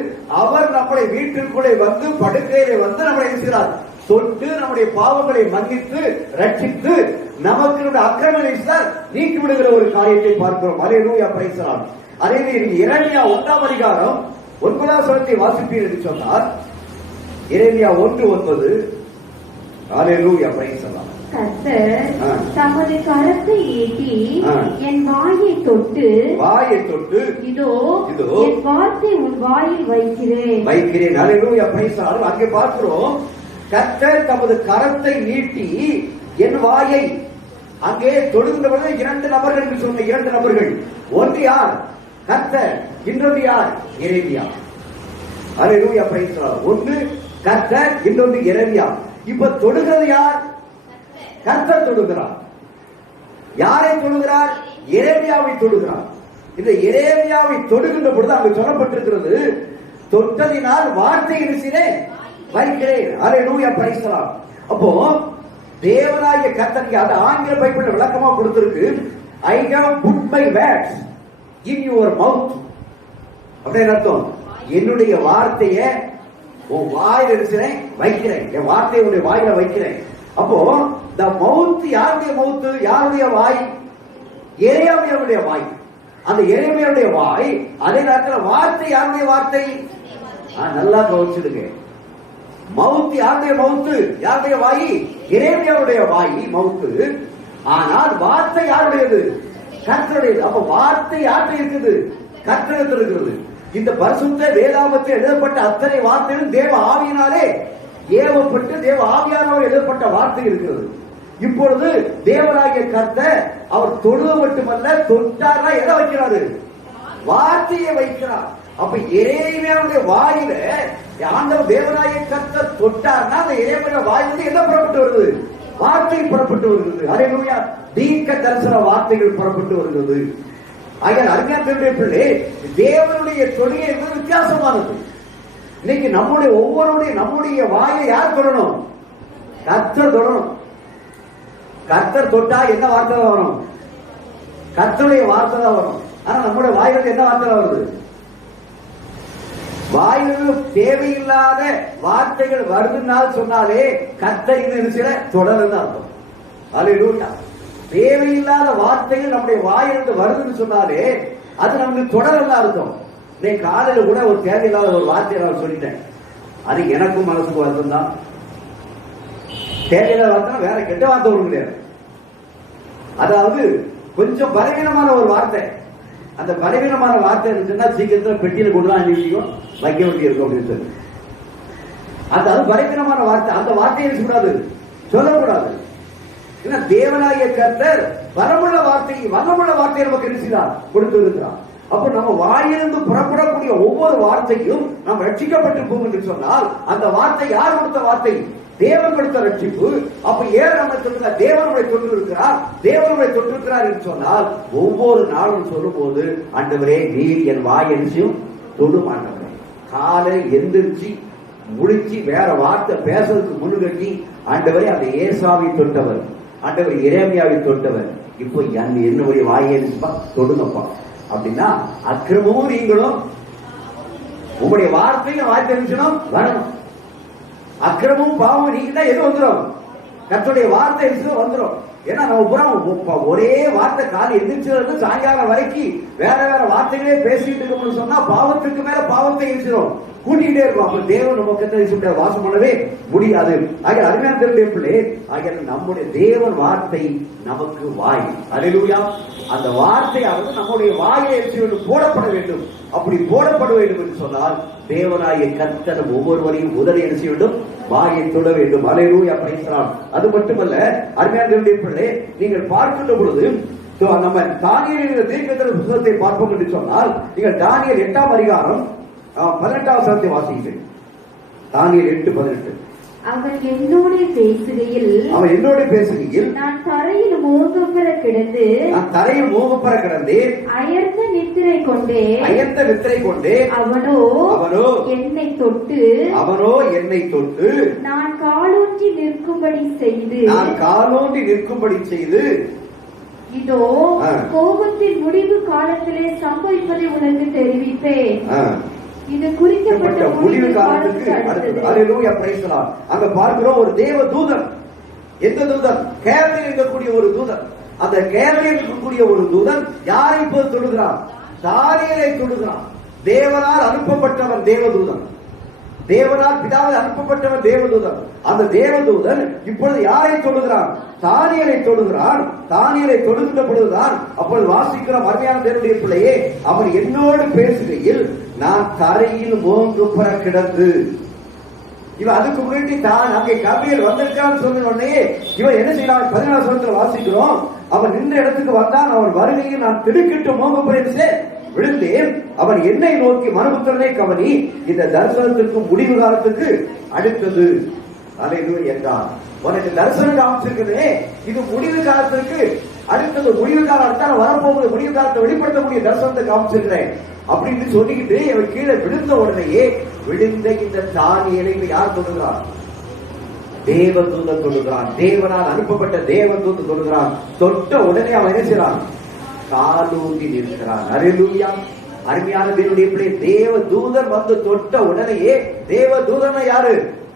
அவர் நம்மளை வீட்டிற்குள்ளே வந்து படுக்கையிலே வந்து நம்மளை இருக்கிறார் தொட்டு நம்முடைய பாவங்களை மன்னித்து ரட்சித்து நமக்கு அக்கிரமங்களை நீக்கி விடுகிற ஒரு காரியத்தை பார்க்கிறோம். அல்லேலூயா, பிரைஸ் தி லார்ட். அதே எரேமியா 1ஆம் அதிகாரம் 9ஆம் வசனத்தை வாசிப்பீர் என்று சொன்னார். எரேமியா 1:9. அல்லேலூயா, பிரைஸ் தி லார்ட். கர்த்தர் தமது கரத்தை நீட்டி என் வாயை தொட்டு, இதோ என் வார்த்தை உன் வாயில் வைக்கிறேன். அல்லேலூயா, பிரைஸ் தி லார்ட். அங்கே பார்க்கிறோம், கர்த்தர் தமது கரத்தை நீட்டி என் வாயை, அங்கே தொடுகின்றவர்கள் 2 நபர்கள் என்று சொன்ன 2 நபர்கள். ஒன்று யார்? கர்த்தர். இன்னொன்று யார்? எரேமியா. அல்லேலூயா, பிரைஸ் தி லார்ட். ஒன்று கர்த்தர், இன்னொன்று எரேமியா. இப்ப தொடுகிறது யார்? கர்த்தர் தொடுகிறார். யாரை தொடுகிறார்? எரேமியாவை தொடுகிறார். இந்த எரேமியாவை தொடுகின்ற பொழுது அங்கு சொல்லப்பட்டிருக்கிறது, தொட்டதினால் வார்த்தை வைக்கிறேன். அல்லேலூயா, பிரைஸ் தி லார்ட். அப்போ தேவனாகிய கர்த்தருக்கு அது ஆங்கில பைபிள்ல விளக்கமா கொடுத்திருக்கு. I have put my words in your mouth. அப்படியே அர்த்தம், என்னுடைய வார்த்தையை உன் வாயில வைக்கிறேன், என் வார்த்தையை உன்னுடைய வாயில வைக்கிறேன். அப்போ the mouth யாருடைய மவுத்? யாருடைய வாய்? எரேமியாவுடைய வாய். அந்த எரேமியாவுடைய வாய். அதே நேரத்தில் வார்த்தை யாருடைய வார்த்தை? நல்லா கவனிச்சிடுங்க. மவுத் யாருடைய மவுத்? யாருடைய வாய்? எரேமியாவுடைய வாய் மவுத். ஆனால் வார்த்தை யாருடையது? கர்த்தருடையது. அப்ப வார்த்தை யார்கிட்ட இருக்குது? கர்த்தரிடத்தில் இருக்கிறது. இந்த பரிசுத்த வேதாகமத்தில் எழுதப்பட்ட அத்தனை வார்த்தைகளும் தேவ ஆவியினாலே ஏவப்பட்டு தேவ ஆவியானவர் எழுதப்பட்ட வார்த்தை இருக்கிறது. இப்பொழுது தேவராகிய கர்த்தர் அவர் தொழுது மட்டுமல்ல, தொட்டாரா எதை வைக்கிறாரு? வார்த்தையை வைக்கிறார். அப்ப எரேமியாவுடைய வாயில ஆண்டவர் தேவராகிய கர்த்தர் தொட்டார்னா அந்த எரேமியா வாயிலிருந்து என்ன புறப்பட்டு வருது? வார்த்தை புறப்பட்டு வருகிறது. அல்லேலூயா, தீர்க்க தரிசன வார்த்தைகள் புறப்பட்டு வருகிறது. ஆகிய அருமையான பிள்ளை, தேவனுடைய தொழிலை என்பது வித்தியாசமானது. இன்னைக்கு நம்முடைய வாயை யார் தொடணும்? கர்த்தர் தொடணும். கர்த்தர் தொட்டா என்ன வார்த்தை தான் வரும்? கர்த்தருடைய வார்த்தை தான் வரும். ஆனா நம்முடைய வாயிலிருந்து என்ன வார்த்தை வருது? வாயிலிருந்து தேவையில்லாத வார்த்தைகள் வருதுனால் சொன்னாலே கர்த்தர் இது தொடர்ந்து அர்த்தம். அல்லேலூயா, தேவையில்லாத வார்த்தைகள் நம்முடைய வாயிலிருந்து வருதுன்னு சொன்னாலே அது நமக்கு தொடர்ந்து அர்த்தம். இன்னைக்கு காலையில கூட ஒரு தேவையில்லாத ஒரு வார்த்தையை நான் சொல்லிட்டேன். அது எனக்கும் மனசுக்கு வருத்தம் தான். தேவையில்லாத வார்த்தை வேற கெட்ட வார்த்தை வரும் கிடையாது. அதாவது கொஞ்சம் பலவீனமான ஒரு வார்த்தை. அந்த பலவீனமான வார்த்தை இருந்துச்சுன்னா சீக்கிரத்தில் பெட்டியில கொண்டு தான் அனுப்பிக்கும் வைக்க வேண்டி இருக்கும் அப்படின்னு சொல்லி. அது பலவீனமான வார்த்தை. அந்த வார்த்தையை கூடாது, சொல்லக்கூடாது. ஏன்னா தேவனாகிய கர்த்தர் வரமுள்ள வார்த்தை, வல்லமுள்ள வார்த்தையை நமக்கு இருக்கிறார், கொடுத்து இருக்கிறார். அப்ப நம்ம வாயிலிருந்து புறப்படக்கூடிய ஒவ்வொரு வார்த்தையும் நாம் ரட்சிக்கப்பட்டிருப்போம் என்று சொன்னால் அந்த வார்த்தை யார் கொடுத்த வார்த்தை? தேவன் கொடுத்த ரட்சிப்பு. அப்ப ஏன் நம்ம சொல்லுங்க, தேவனுடைய தொற்று இருக்கிறார், தேவனுடைய தொற்று இருக்கிறார் என்று சொன்னால் ஒவ்வொரு நாளும் சொல்லும் போது, ஆண்டவரே நீர் என் வாயென்றும் தொடும் ஆண்டவரே. காலை எந்திரிச்சு முடிச்சு வேற வார்த்தை பேசுறதுக்கு முன்கட்டி ஆண்டவரே அந்த ஏசாவை தொட்டவர், ஆண்டவர் எரேமியாவை தொட்டவர், இப்போ என்னுடைய வாயை தொடுங்கப்பா அப்படின்னா அக்கிரமும் நீங்களும் உங்களுடைய வார்த்தையும் வாய் தெரிஞ்சணும் வரணும். அக்கிரமும் பாவம் நீங்க எது வந்துடும்? கர்த்தருடைய வார்த்தை வந்துடும். ஏன்னா நம்ம புறம் ஒரே வார்த்தை காலை எந்திரிச்சு சாயங்காலம் வரைக்கும் வேற வேற வார்த்தைகளே பேசிட்டு இருக்கோம்னு சொன்னா பாவத்துக்கு மேல பாவத்தை எரிச்சிடும், கூட்டிகிட்டே இருக்கும். அப்ப தேவன் நமக்கு வாசம் பண்ணவே முடியாது. ஆகிய அருமையான தேவனுடைய பிள்ளை, ஆகிய நம்முடைய தேவன் வார்த்தை நமக்கு வாய். அல்லேலூயா. அந்த வார்த்தையானது நம்முடைய வாயை எரிச்சு போடப்பட வேண்டும். அப்படி போடப்பட வேண்டும் என்று சொன்னால் தேவனாகிய கர்த்தர் ஒவ்வொருவரையும் முதலில் என்ன செய்ய வேண்டும்? வாயை தொட வேண்டும். அல்லேலூயா, பிரைஸ் தி லார்ட். அது மட்டுமல்ல, அருமையான தேவனுடைய பிள்ளை, நீங்கள் பார்க்கின்ற பொழுது நம்ம தானியேலின் தீர்க்கதரிசன புத்தகத்தை பார்ப்போம் என்று சொன்னால், நீங்கள் தானியேல் 8ஆம் அதிகாரம் 18ஆம் வசனத்தை வாசிக்கிறேன். தானியேல் 8:18. அவன் என்னோடு பேசுகையில் நான் தரையில் மோகப்பெற கிடந்து அயர்ந்த நித்திரை கொண்டே அவனோ என்னை தொட்டு நான் காலூன்றி நிற்கும்படி செய்து இதோ கோபத்தின் முடிவு காலத்திலே சம்பவிப்பதை உனக்கு தெரிவிப்பேன். இது குறிக்கப்பட்ட முடிவு காலத்துக்கு அடுத்தது. அல்லேலூயா, பிரைஸ் தி லார்ட். அங்க பார்க்கிறோம் ஒரு தேவ தூதன். எந்த தூதன்? கேரளில் இருக்கக்கூடிய ஒரு தூதன். அந்த கேரளில் இருக்கக்கூடிய ஒரு தூதன் யாரை போய் தொடுகிறான்? தானியேலை தொடுகிறான். தேவனால் அனுப்பப்பட்டவன் தேவதூதன். தேவனால் பிதாவால் அனுப்பப்பட்டவன் தேவதூதன். அந்த தேவதூதன் இப்பொழுது யாரை தொடுகிறான்? தானியேலை தொடுகிறான். தானியேலை தொடுகின்ற பொழுதுதான் அப்பொழுது வாசிக்கிற அருமையான தேவனுடைய பிள்ளையே, அவன் என்னோடு பேசுகையில் நான் தரையில் மோங்குப்புற கிடந்து. இவன் அதுக்கு முன்னாடி தான் அங்கே கபிரியேல் வந்திருக்கான்னு சொன்ன உடனே இவன் என்ன செய்யலாம்? 14ஆம் வசனத்தில் வாசிக்கிறோம், அவன் நின்ற இடத்துக்கு வந்தான். அவன் வருகையில் நான் திடுக்கிட்டு மோங்குப்புற விழுந்தேன். அவன் என்னை நோக்கி, மனுபுத்திரனே கவனி, இந்த தரிசனத்துக்கு முடிவு காலத்துக்கு அடுத்தது. அல்லேலூயா என்றான். உனக்கு தரிசனம் காமிச்சிருக்கிறதே, இது முடிவு காலத்திற்கு அடுத்தது. முடிவு காலம் அடுத்தாலும் வரப்போகுது. முடிவு காலத்தை வெளிப்படுத்தக்கூடிய தரிசனத்தை காமிச்சிருக்கிறேன் அப்படின்னு சொல்லிக்கிட்டு அவன் கீழே விழுந்த உடனேயே விழுந்த இந்த தானியேலை யார் தொடுகிறான்? தேவதூதன் தொடுகிறான். தேவனால் அனுப்பப்பட்ட தேவதூதன் தொடுகிறான். தொட்ட உடனே அவன் என்ன செய்றான்? காலூன்றி நிற்கிறான். அல்லேலூயா. அருமையான தேவனுடைய பிள்ளை, தேவதூதன் வந்து தொட்ட உடனேயே, தேவதூதன் யாரு?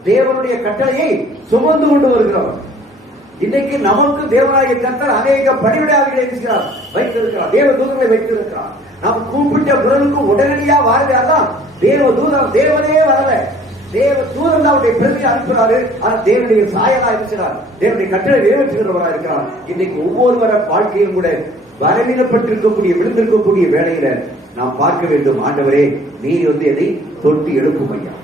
தேவனுடைய கட்டளையை சுமந்து கொண்டு வருகிறவர். இன்னைக்கு நமக்கு தேவனாகிய கர்த்தர் அநேக பணிவிடையாளர்களை வைத்திருக்கிறார், தேவதூதர்களை வைத்திருக்கிறார். நாம் கூப்பிட்ட குரலுக்கு உடனடியாக வாழ்ந்தாதான் தேவதூதன். தேவனே வரல, தேவதூதன் அவருடைய பெருமையை அனுப்புகிறாரு. ஆனால் தேவனுடைய சாயலா இருக்கிறார், தேவனுடைய கட்டளை நிறைவேற்றுகிறவராக இருக்கிறார். இன்னைக்கு ஒவ்வொருவர வாழ்க்கையும் கூட பலவீனப்பட்டிருக்கக்கூடிய விழுந்திருக்கக்கூடிய வேளையில நாம் பார்க்க வேண்டும், ஆண்டவரே நீர் எதை தொட்டி எழுப்பும் ஐயா.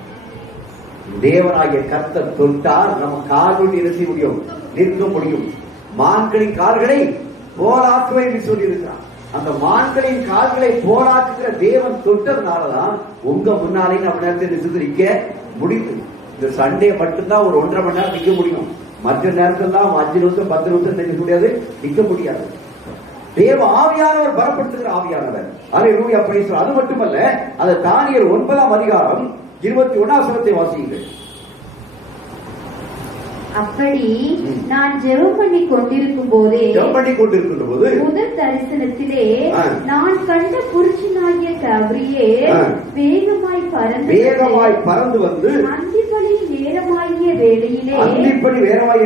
தேவனாகிய கர்த்தர் தொட்டால் நம்ம காலோடு நிறுத்த முடியும், நிற்க முடியும். மான்களின் கால்களை போராக்குவேன் என்று சொல்லி இருக்கிறான். அந்த மான்களின் கால்களை போராக்குகிற தேவன் தொட்டதுனாலதான் உங்க முன்னாலே நம்ம நேரத்தை நிறுத்திக்க முடியுது. இந்த சண்டே மட்டும்தான் ஒரு 1.5 மணி நேரம் நிக்க முடியும். மற்ற நேரத்தில் தான் 5 நிமிஷம் 10 நிமிஷம் நிற்க முடியாது, நிக்க முடியாது. தேவ ஆவியானவர் பலப்படுத்துகிற ஆவியானவர். அல்லேலூயா, பிரைஸ் தி லார்ட். அது மட்டுமல்ல, அந்த தானியேல் 9ஆம் அதிகாரம் 21ஆம் வசனத்தை வாசியுங்கள். அப்படி நான் ஜெபம் பண்ணி கொண்டிருக்கும் போது முதல் தரிசனத்திலே நான் கண்ட புருஷனாகிய கபிரியேல் வேகமாய் பறந்து வந்து அந்திப்படி நேரமாகிய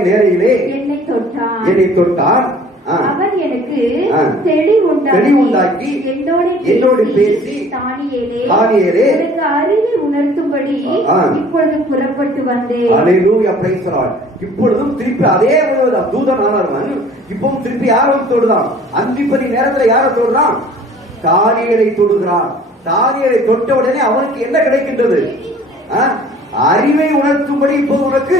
வேளையிலே என்னை தொட்டான். அவன் எனக்கு தெளிவுண்டாக்கி என்னோடு பேசி, தானியேலே எனக்கு அறிவை உணர்த்தும்படி இப்பொழுது புறப்பட்டு வந்தேன். அல்லேலூயா, பிரைஸ் தி லார்ட். இப்பொழுதும் திருப்பி அதே தூதனானவன் இப்பவும் திருப்பி யாரை தொடுதான்? அந்திப்படி நேரத்தில் யாரை தொடுறான்? தானியேலை தொடுகிறான். தானியேலை தொட்ட உடனே அவனுக்கு என்ன கிடைக்கின்றது? அறிவை உணர்த்தும்படி இப்போது உனக்கு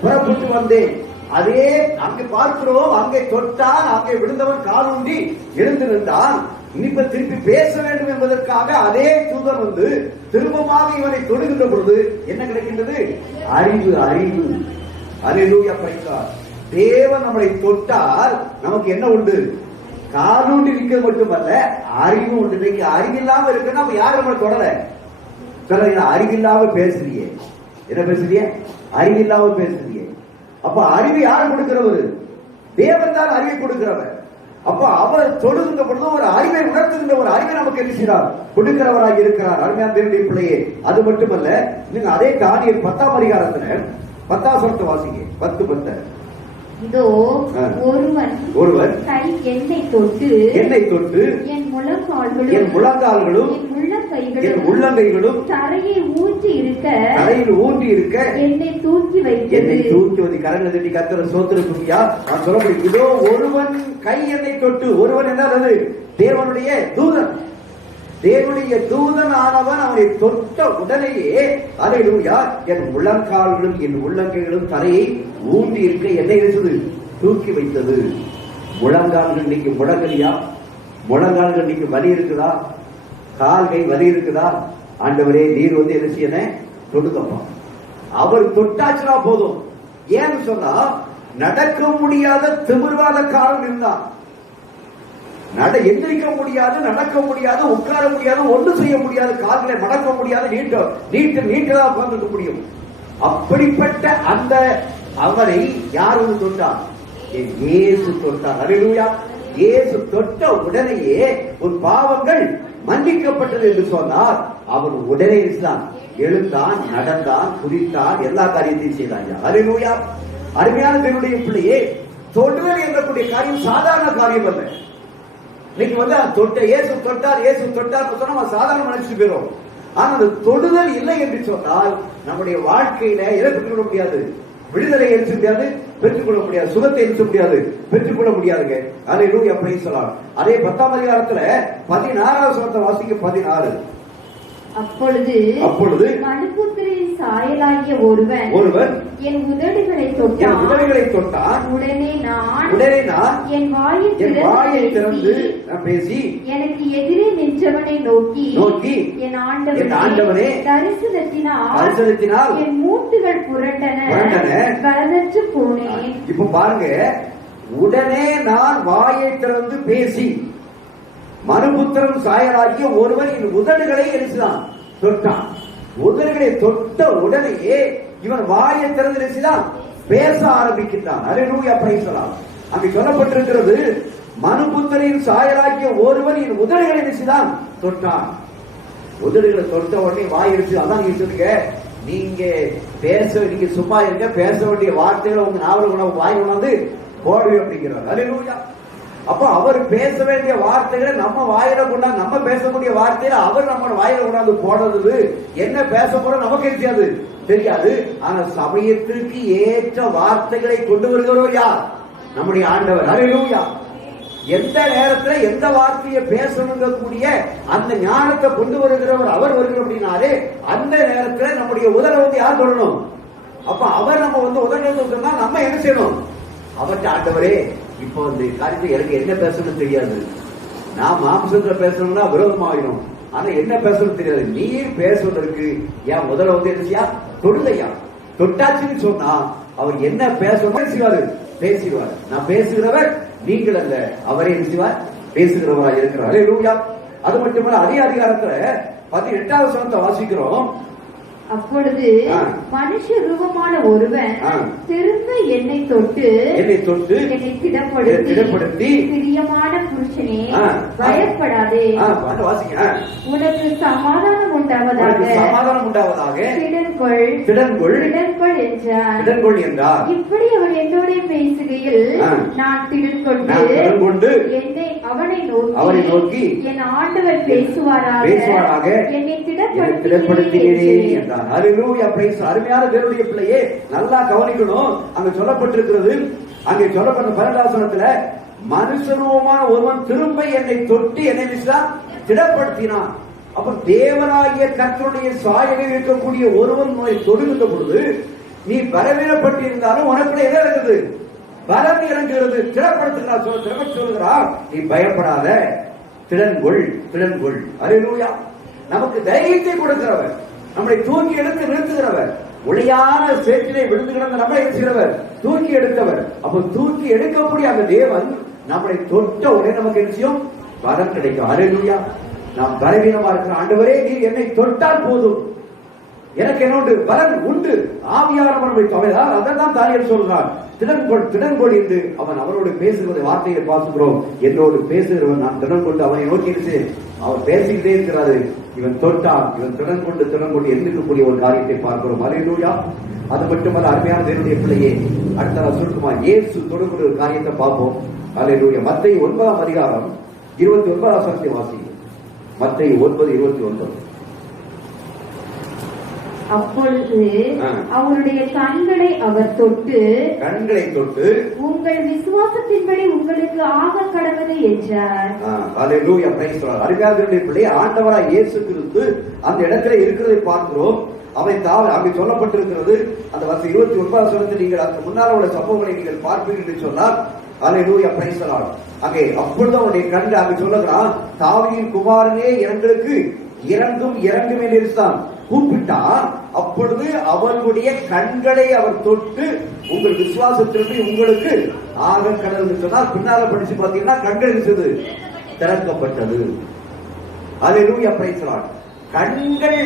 புறப்பட்டு வந்தேன். அதே அங்கே பார்க்கிறோம், அங்கே தொட்டான், அங்கே விழுந்தவன் காலூன்றி எழுந்து நின்றான். இப்ப திருப்பி பேச வேண்டும் என்பதற்காக அதே தூதன் வந்து திரும்பமாக இவனை தொடுகின்ற பொழுது என்ன கிடைக்கின்றது? அறிவு. அல்லேலூயா, பிரைஸ் தி லார்ட். தேவன் நம்மளை தொட்டால் நமக்கு என்ன உண்டு? காலூன்றி நிற்கிறது மட்டுமல்ல, அறிவு உண்டு. இன்னைக்கு அறிவில்லாம இருக்குன்னா நம்ம யாரும் நம்மளை தொடல. அறிவில்லாம பேசுறியே, என்ன பேசுறிய? அறிவில்லாம பேசுறிய. அப்ப அறிவு யார் கொடுக்கிறவர்? தேவன் தான் அறிவை கொடுக்கிறவர். அப்ப அவர் தொழுகின்ற பொழுது ஒரு அறிவை உணர்த்துகின்ற ஒரு அறிவை நமக்கு என்ன செய்கிறார்? கொடுக்கிறவராக இருக்கிறார். அருமையான தேவனுடைய பிள்ளையே, அது மட்டுமல்ல, நீங்க அதே தானியேல் 10ஆம் அதிகாரத்துல 10ஆம் வசனத்தை வாசிங்க. 10:10. இதோ ஒருவன் கை என்னை தொட்டு என் முழங்கால்களும் என் உள்ளங்கைகளும் தரையில் ஊன்றி இருக்க என்னை தூக்கி வைத்து கரங்களை தட்டி கர்த்தரை ஸ்தோத்திரியா. நான் சொல்ல முடியும். இதோ ஒருவன் கை என்னை தொட்டு. ஒருவன் என்ன? தேவனுடைய தூதன். தேவனுடைய தூதன் ஆனவன் அவனை தொட்ட உடனேயே அல்லேலூயா, என் முழங்கால்களும் என் உள்ளங்கைகளும் தரையை ஊண்டி இருக்க என்ன இருந்தது? தூக்கி வைத்தது. முழங்கால்கள் இன்னைக்கு முழங்கலியா? முழங்கால்கள் இன்னைக்கு வலி இருக்குதா? கால்கை வலி இருக்குதா? ஆண்டவரே, நீர் என்ன செய்ய தொடுக்கப்பா. அவர் தொட்டாச்சுனா போதும். ஏன்னு சொன்னா, நடக்க முடியாத திமிர்வாதக்காரன் இருந்தான். எந்திரிக்க முடியாது, நடக்க முடியாது, உட்கார முடியாது, ஒன்று செய்ய முடியாது, கால்களை மடக்க முடியாது, நீட்டதான் உட்கார்ந்துக்க முடியும். அப்படிப்பட்ட அந்த அவரை யார் தொட்டார்? இயேசு தொட்டார். அல்லேலூயா. இயேசு தொட்ட உடனேயே உன் பாவங்கள் மன்னிக்கப்பட்டது என்று சொன்னார். அவன் உடனே எழுந்தான், நடந்தான், குதித்தான், எல்லா காரியத்தையும் செய்தான். அல்லேலூயா. அருமையான தேவனுடைய பிள்ளையே, தொடுதல் என்றக்கூடிய காரியம் சாதாரண காரியம் அல்ல. இன்னைக்கு இயேசு தொட்டார் சொன்னா சாதாரண மனுஷன் போயிடும். ஆனா அந்த தொடுதல் இல்லை என்று சொன்னால் நம்முடைய வாழ்க்கையில எதை பெற்றுக்கொள்ள முடியாது? விடுதலை எடுக்க முடியாது, பெற்றுக்கொள்ள முடியாது. சுகத்தை எடுக்க முடியாது, பெற்றுக்கொள்ள முடியாதுங்க. அல்லேலூயா, பிரைஸ் தி லார்ட். அதே 10ஆம் அதிகாரத்துல 16ஆம் வசனத்தை வாசிக்க. 16. அப்பொழுது மனுபுத்திரரின் சாயலாகிய ஒருவன் என் உதடுகளை தொட்டான். உடனே நான் என் வாயை திறந்து பேசி எனக்கு எதிரே நின்றவனை நோக்கி என் ஆண்டவனே, தரிசனத்தினால் என் மூட்டுகள் புரண்டன, பலனற்று போனேன். இப்ப பாருங்க, உடனே நான் வாயை திறந்து பேசி மனுபுத்திரன் சாயலாகிய ஒருவன் என் உதடுகளை எரிசிதான் தொட்டான். உதடுகளை தொட்ட உடனேயே இவன் வாயை திறந்து எரிசிதான் பேச ஆரம்பிக்கின்றான். அல்லேலூயா, பிரைஸ் தி லார்ட். அங்கே சொல்லப்பட்டிருக்கிறது, மனுபுத்திரன் சாயலாகிய ஒருவன் என் உதடுகளை எரிசிதான் தொட்டான். உதடுகளை தொட்ட உடனே வாய் எரிசி. அதான் நீங்க சொல்லுங்க, நீங்க சும்மா இருங்க, பேச வேண்டிய வார்த்தைகளை உங்க நாவல் வாய் உணர்ந்து போடுவேன் அப்படிங்கிறார். அல்லேலூயா. அப்ப அவர் பேச வேண்டிய வார்த்தைகளை நம்ம வாயில கொண்டாந்து, நம்ம பேசக்கூடிய வார்த்தையில அவர் நம்ம வாயில கொண்டாந்து போடுறது, என்ன பேச போற நமக்கு தெரியாது. ஆனா சமயத்திற்கு ஏற்ற வார்த்தைகளை கொண்டு வருகிறவர் யார்? நம்முடைய ஆண்டவர். அல்லேலூயா. எந்த நேரத்துல எந்த வார்த்தையை பேசணுங்கக்கூடிய அந்த ஞானத்தை கொண்டு வருகிறவர் அவர் வருகிற அப்படின்னாலே அந்த நேரத்துல நம்முடைய உதவி யார் சொல்லணும்? அப்ப அவர் நம்ம உதவி சொன்னா நம்ம என்ன செய்யணும்? அவர்கிட்ட, ஆண்டவரே, இப்போ இந்த காரியத்தை எனக்கு என்ன பேசணும்னு தெரியாது, நான் மாம்சத்துல பேசணும்னா விரோதமாயிடும். ஆனா என்ன பேசணும் தெரியாது. நீர் பேசுவதற்கு என் என்னையா தொடுதையா தொட்டாச்சுன்னு சொன்னா அவர் என்ன பேசுவாரு? பேசுவார். நான் பேசுகிறவர் நீங்கள் அல்ல, அவரே செய்வார், பேசுகிறவராக இருக்கிறார். அல்லேலூயா. அது மட்டுமல்ல, அதே அதிகாரத்துல 18ஆம் வசனத்தை வாசிக்கிறோம். அப்பொழுது மனுஷ ரூபமான ஒருவன் திரும்ப என்னை தொட்டு என்னை திடப்படுத்தி, பிரியமான புருஷனே, பயப்படாதே, உனக்கு சமாதானம் உண்டாவதாக, திடன்கொள் என்றார். இப்படி அவர் என்னோட பேசுகையில் நான் திடன்கொண்டு அவனை நோக்கி என் ஆண்டவர் பேசுவாராக, என்னை திடப்படுத்தினேன் என்றார். Alleluia, price. அருமையான தேவனுடைய பிள்ளையே, நல்லா கவனிக்கணும். அங்க சொல்லப்பட்டிருக்கிறது, அங்கே சொல்லப்பட்ட 12ஆம் வசனத்துல, மனுஷனுமான ஒருவன் திரும்ப என்னை தொட்டு என்னை திடப்படுத்தினான். அப்ப தேவனாகிய கர்த்தருடைய சாயலில் இருக்கக்கூடிய ஒருவன் தொடுகின்ற பொழுது நீ பலவீனப்பட்டிருந்தாலும் உனக்குள்ள என்ன இருக்குது? பலம் இறங்குகிறது. திடப்படுத்துகிறார். சொல்லுகிறார், நீ பயப்படாத, திடன்கொள். அல்லேலூயா. நமக்கு தைரியத்தை கொடுக்கிறவர், நம்மளை தூக்கி எடுத்து நிறுத்துகிறவர், ஒளியான சேற்றிலே விழுந்து கிடந்த நம்மளை எடுக்கிறவர், தூக்கி எடுத்தவர். அப்ப தூக்கி எடுக்கக்கூடிய அந்த தேவன் நம்மளை தொட்ட உடனே நமக்கு என்ன செய்யும்? வரம் கிடைக்கும். அல்லேலூயா. நாம் பலவீனமா இருக்கிற, ஆண்டவரே, நீர் என்னை தொட்டால் போதும், எனக்கு என்னோடு பலன் உண்டு, ஆவியானவர் வைத்தால் அதான் தானியேல் சொல்றார். திடன்கொள் என்று அவன் அவரோடு பேசுகிற வார்த்தையை பார்க்கிறோம். என்னோடு பேசுகிறவன் நான் திடன் கொண்டு அவனை நோக்கி அவர் பேசிக்கிட்டே இருக்கிறாரு. இவன் தொட்டான், இவன் திடன் கொண்டு எந்திருக்கக்கூடிய ஒரு காரியத்தை பார்க்கிறோம். அல்லேலூயா. அது மட்டுமல்ல, அருமையான தேவனுடைய பிள்ளையே, அடுத்த சுருக்கமா இயேசு தொடர்புடைய ஒரு காரியத்தை பார்ப்போம். அல்லேலூயா. மத்தேயு 9ஆம் அதிகாரம் 29ஆம் வசனத்தை வாசிங்க. மத்தேயு 9:29. அப்பொழுது அவருடைய கண்களை அவர் தொட்டு உங்கள் விசுவாசத்தின்படி உங்களுக்கு ஆக கடவுது என்றார். அல்லேலூயா. Praise the lord. அருமையான பிள்ளை, ஆண்டவராய் இயேசு கிறிஸ்து அந்த இடத்துல இருக்கிறதை பார்க்கிறோம். அவை சொல்லப்பட்டிருக்கிறது. அந்த 29 நீங்கள் அந்த முன்னால் உள்ள சம்பவங்களை நீங்கள் பார்ப்பீர்கள் என்று சொன்னால், அல்லேலூயா, பிரைஸ் தி லார்ட். அங்கே அப்பொழுது அவருடைய கண்கள் அங்கே சொல்லுகிறான், தாவீதின் குமாரனே எங்களுக்கு இறங்கும் என்று கூப்பிட்டார். அப்பொழுது அவர்களுடைய கண்களை அவர் தொட்டு உங்கள் விசுவாசத்திற்கு உங்களுக்கு ஆக கடவுள் சொன்னால், பின்னால படிச்சு பார்த்தீங்கன்னா கண்கள் திறக்கப்பட்டது. அல்லேலூயா, பிரைஸ் தி லார்ட். கண்கள்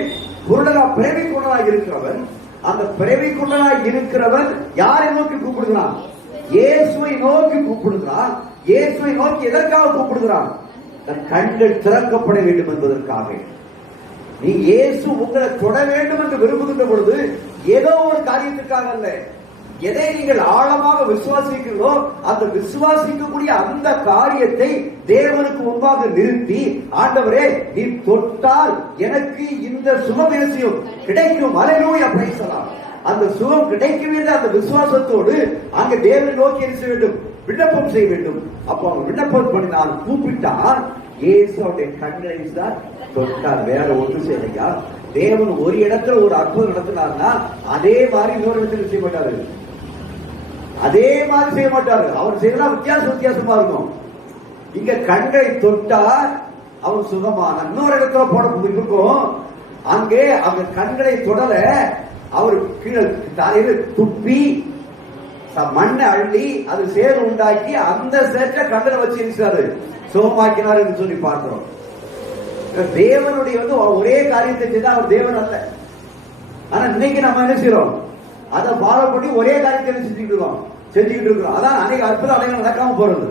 பிறவி கொண்டனாய் இருக்கிறவன், அந்த பிறவி கொண்டனாய் இருக்கிறவன் யாரை நோக்கி கூப்பிடுகிறான்? இயேசுவை நோக்கி கூப்பிடுகிறான். இயேசுவை நோக்கி எதற்காக கூப்பிடுகிறான்? தன் கண்கள் திறக்கப்பட வேண்டும் என்பதற்காக. நீ இயேசு உங்களை தொட வேண்டும் என்று விரும்புகின்ற பொழுது ஏதோ ஒரு காரியத்துக்காக அல்ல, எதை நீங்கள் ஆழமாக விசுவாசிக்கிறீர்களோ அந்த விசுவாசிக்கக்கூடிய அந்த காரியத்தை தேவனுக்கு முன்பாக நிறுத்தி, ஆண்டவரே நீ தொட்டால் எனக்கு இந்த சுகமேசியம் கிடைக்கும், அல்லேலூயா, பிரைஸ் தி லார்ட். அந்த சுகம் கிடைக்கும் என்ற அந்த விசுவாசத்தோடு அங்க தேவனை நோக்கி என்ன செய்ய வேண்டும்? விண்ணப்பம் செய்ய வேண்டும். அப்போ அவங்க விண்ணப்பம் பண்ணினார், கூப்பிட்டார். இயேசுடைய கண்களை தொட்டார். வேற ஒன்றும் செய்யலையா? தேவன் ஒரு இடத்துல ஒரு அற்புதம் நடத்தினார்னா அதே மாதிரி இன்னொரு இடத்துல செய்ய மாட்டாரு. அதே மாதிரி செய்ய மாட்டாரு. அவர் செய்யறா வித்தியாசமா இருக்கும். இங்க கண்களை தொட்டார், அவர் சுகமான. இன்னொரு இடத்துல போட இருக்கும், அங்கே அந்த கண்களை தொடர அவர் கீழே தலையில துப்பி மண்ணை அள்ளி அது சேறு உண்டாக்கி அந்த சேற்ற கண்களை வச்சு சுகமாக்கினார் என்று சொல்லி பார்க்கிறோம். தேவனுடைய ஒரே காரியத்தை செய்தா அவர் தேவன் அல்ல. ஆனா இன்னைக்கு நம்ம என்ன செய்யறோம்? அதை ஃபாலோ பண்ணி ஒரே காரியத்தை செஞ்சுக்கிட்டு இருக்கிறோம். அதான் அநேக அற்புத அலைகள் நடக்காம போறது.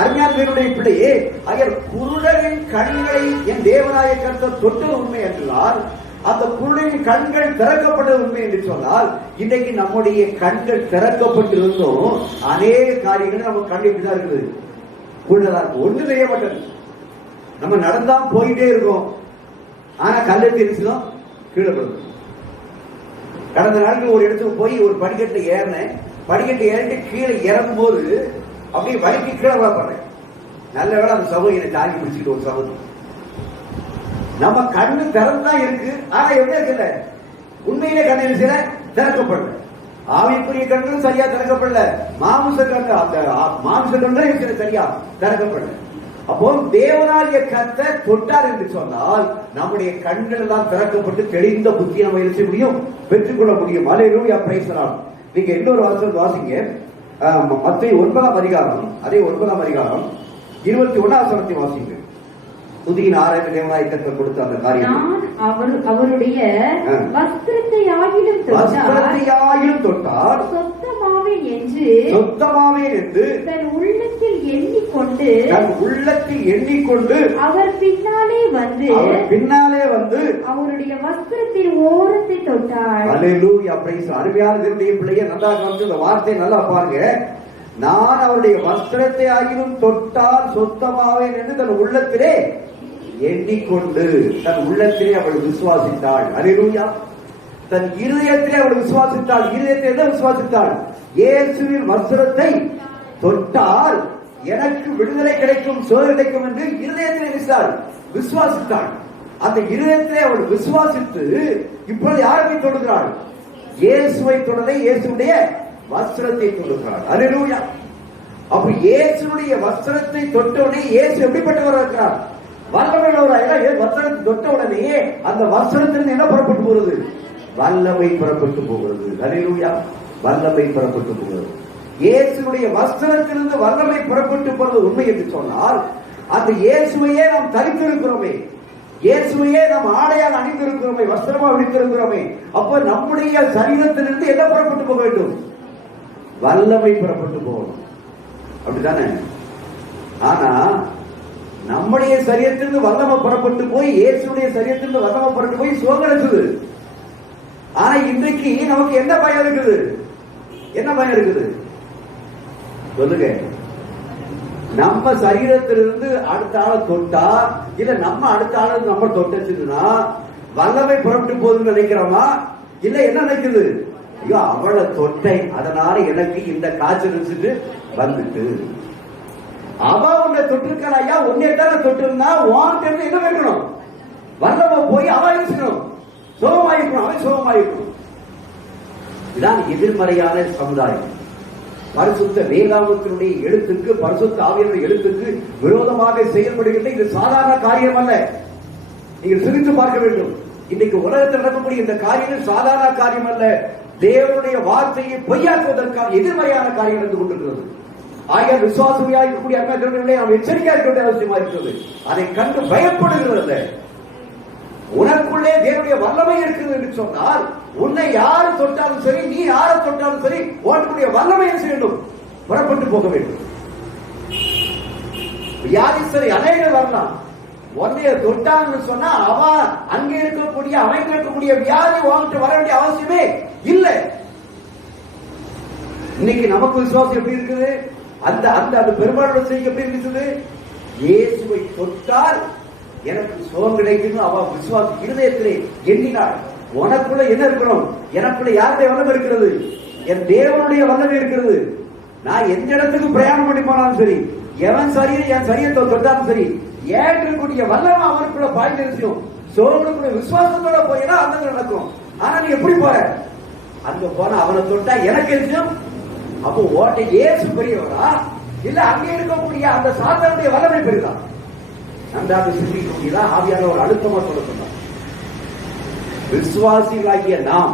அருமையான தேவனுடைய பிள்ளையே, ஐயர் குருடரின் கண்களை என் தேவனாய கர்த்தர் தொட்டது உண்மை என்றால், அந்த குருடரின் கண்கள் திறக்கப்பட்டது உண்மை என்று சொன்னால், இன்னைக்கு நம்முடைய கண்கள் திறக்கப்பட்டிருந்தும் அநேக காரியங்கள் நம்ம கண்டிப்பா இருக்குது. குருடரா ஒண்ணு செய்ய மாட்டது. நம்ம நடந்தா போயிட்டே இருக்கோம், ஆனா கல்லை தெரிச்சுதான் கீழே போடுது. கடந்த நாட்கள் ஒரு இடத்துக்கு போய் ஒரு படிக்கட்டை ஏறினேன். படிக்கட்டை ஏறிட்டு கீழே இறங்கும் போது அப்படியே வலிக்கு கீழே வரப்படுறேன். நல்ல வேளை அந்த சகோதரி என்னை தாங்கி பிடிச்சிட்டு ஒரு சகோதரி. நம்ம கண்ணு திறந்துதான் இருக்கு, ஆனா எப்படி இருக்குல்ல, உண்மையிலே கண்ணு சில திறக்கப்படல. ஆவிக்குரிய கண்களும் சரியா திறக்கப்படல, மாமிச கண்கள் சரியா திறக்கப்படல. அப்போ தேவனாகிய கர்த்தர் தொட்டார் என்று சொன்னால் நம்முடைய கண்கள் எல்லாம் திறக்கப்பட்டு தெளிந்த புத்தியை நம்ம எழுத முடியும், பெற்றுக்கொள்ள முடியும். அல்லேலூயா, பிரைஸ் தி லார்ட். நீங்க இன்னொரு வாசல் வாசிங்க. மத்தேயு 9ஆம் அதிகாரம், அதே 9ஆம் அதிகாரம் 21ஆம் வசனத்தை வாசிங்க. புதிய ஆராய்ச்சி தேவனாய் கர்த்தர் கொடுத்த அந்த காரியம், அவருடைய வஸ்திரத்தை ஆகிலும் தொட்டார் சொத்தமாவேன் என்று தன் உள்ளத்தில் எண்ணிக்கொண்டு அவர் பின்னாலே வந்து அவருடைய வஸ்திரத்தின் ஓரத்தை தொட்டார். அல்லேலூயா, பிரைஸ். அருமையான தேவனுடைய பிள்ளையை நல்லா கவனிச்சு இந்த வார்த்தையை நல்லா பாருங்க. நான் அவருடைய வஸ்திரத்தை ஆகிலும் தொட்டால் சொத்தமாவேன் என்று தன் உள்ளத்திலே எண்ணிக்கொண்டு, தன் உள்ளத்திலே அவள் விசுவாசித்தாள். அல்லேலூயா. தன் இருதயத்திலே அவள் விசுவாசித்தாள். இருதயத்தை என்ன விசுவாசித்தாள்? இயேசுவின் வஸ்திரத்தை தொட்டால் எனக்கு விடுதலை கிடைக்கும், சோதனை கிடைக்கும் என்று இருதயத்திலே விசுவாசித்தாள். அந்த இருதயத்திலே அவள் விசுவாசித்து இப்பொழுது யாரை தொடுகிறாள்? இயேசுவை தொடரை, இயேசுடைய வஸ்திரத்தை தொடுகிறாள். அல்லேலூயா. அப்ப இயேசுடைய வஸ்திரத்தை தொட்டவுடனே இயேசு எப்படிப்பட்டவராக இருக்கிறார்? வல்லமையுள்ளவராக. வஸ்திரத்தை தொட்ட உடனே அந்த வஸ்திரத்திலிருந்து என்ன புறப்பட்டு போகிறது? வல்லமை புறப்பட்டு போகிறது. அல்லேலூயா, வல்லமை புறப்பட்டு போகிறது. இயேசுடைய வஸ்திரத்திலிருந்து வல்லமை புறப்பட்டு போறது உண்மை என்று சொன்னால், அந்த இயேசுவையே நாம் தரித்திருக்கிறோமே. இயேசுவையே நாம் ஆடையாக அணிந்திருக்கிறோமே, வஸ்திரமா அணிந்திருக்கிறோமே. அப்ப நம்முடைய சரீரத்திலிருந்து என்ன புறப்பட்டு போக வேண்டும்? வல்லமை புறப்பட்டு போகணும். அப்படித்தானே? ஆனா நம்முடைய சரீரத்திலிருந்து வல்லமை புறப்பட்டு போய் இயேசுடைய சரீரத்திலிருந்து வல்லமை புறப்பட்டு போய் சுகம் இருக்குது. ஆனா இன்றைக்கு நமக்கு என்ன பயம் இருக்குது? என்ன பயம் இருக்குது சொல்லுங்க. நம்ம சரீரத்திலிருந்து அடுத்த ஆளை தொட்டா, இல்ல நம்ம அடுத்த ஆளு நம்ம தொட்டுச்சுன்னா வல்லமை புறப்பட்டு போகுதுன்னு நினைக்கிறோமா? இல்ல என்ன நினைக்குது? ஐயோ அவளை தொட்டை, அதனால எனக்கு இந்த காய்ச்சல் வச்சுட்டு வந்துட்டு. அவ உன்னை தொட்டிருக்காள் ஐயா, உன்னையத்தான தொட்டிருந்தா உன்கிட்ட என்ன வைக்கணும்? வல்லமை போய் அவ இருக்கணும், சுகமாயிருக்கணும், அவன் சுகமாயிருக்கணும். இதுதான் எதிர்மறையான சமுதாயம். பரிசுத்த வேதாகமத்தினுடைய எழுத்துக்கு, பரிசுத்த ஆவியானவருடைய எழுத்துக்கு விரோதமாக செயல்படுகின்ற இது சாதாரண காரியம் அல்ல. நீங்கள் சிரித்து பார்க்க வேண்டும். இன்னைக்கு உலகத்தில் நடக்கக்கூடிய இந்த காரியம் சாதாரண காரியம் அல்ல. தேவனுடைய வார்த்தையை பொய்யாக்குவதற்கான எதிர்மறையான காரியம் நடந்து கொண்டிருக்கிறது. ஆகிய விசுவாசமையாக இருக்கக்கூடிய அண்ணா நாம் எச்சரிக்கையாக இருக்க வேண்டிய அவசியமா இருக்கிறது. அதை கண்டு பயப்படுகிறது. உனக்குள்ளே தேவனுடைய வல்லமை இருக்குது என்று சொன்னால், உன்னை யாரு தொட்டாலும் சரி, நீ யாரை தொட்டாலும் சரி, உனக்குடைய வல்லமை செய்யணும், புறப்பட்டு போக வேண்டும். வியாதிஸ்தரை அநேகர் வரலாம், உன்னைய தொட்டான்னு சொன்னா அவன் அங்கே இருக்கக்கூடிய அமைந்து இருக்கக்கூடிய வியாதி வாங்கிட்டு வர வேண்டிய அவசியமே இல்லை. இன்னைக்கு நமக்கு விசுவாசம் எப்படி இருக்குது? அந்த அந்த அந்த பெரும்பாலும் செய்ய எப்படி இருக்குது? இயேசுவை தொட்டால் எனக்கு சுகம் கிடைக்கும். அவ விசுவாச இருதயத்திலே எண்ணினாள். உனக்குள்ள என்ன இருக்கணும்? எனக்குள்ள யாருடைய வல்லமை இருக்கிறது? என் தேவனுடைய வல்லமை இருக்கிறது. நான் எந்த இடத்துக்கு பிரயாணம் பண்ணி போனாலும் சரி, எவன் சரீரம் என் சரீரத்தை தொட்டாலும் சரி, ஏன் இருக்கக்கூடிய வல்லமை அவனுக்குள்ள பாய்ந்திருக்கும். சோழனுக்குள்ள விசுவாசத்தோட போயினா அந்த நடக்கும். ஆனா நீ எப்படி போற? அங்க போன அவனை தொட்டா எனக்கு இருக்கும். அப்போ ஓட்ட ஏசு பெரியவரா, இல்ல அங்கே இருக்கக்கூடிய அந்த சாத்தானுடைய வல்லமை பெரியதா? நன்றாக சிந்திக்கக்கூடியதா ஆவியான ஒரு அழுத்தமா சொல்ல சொன்னார். விசுவாசிகளாகிய நாம்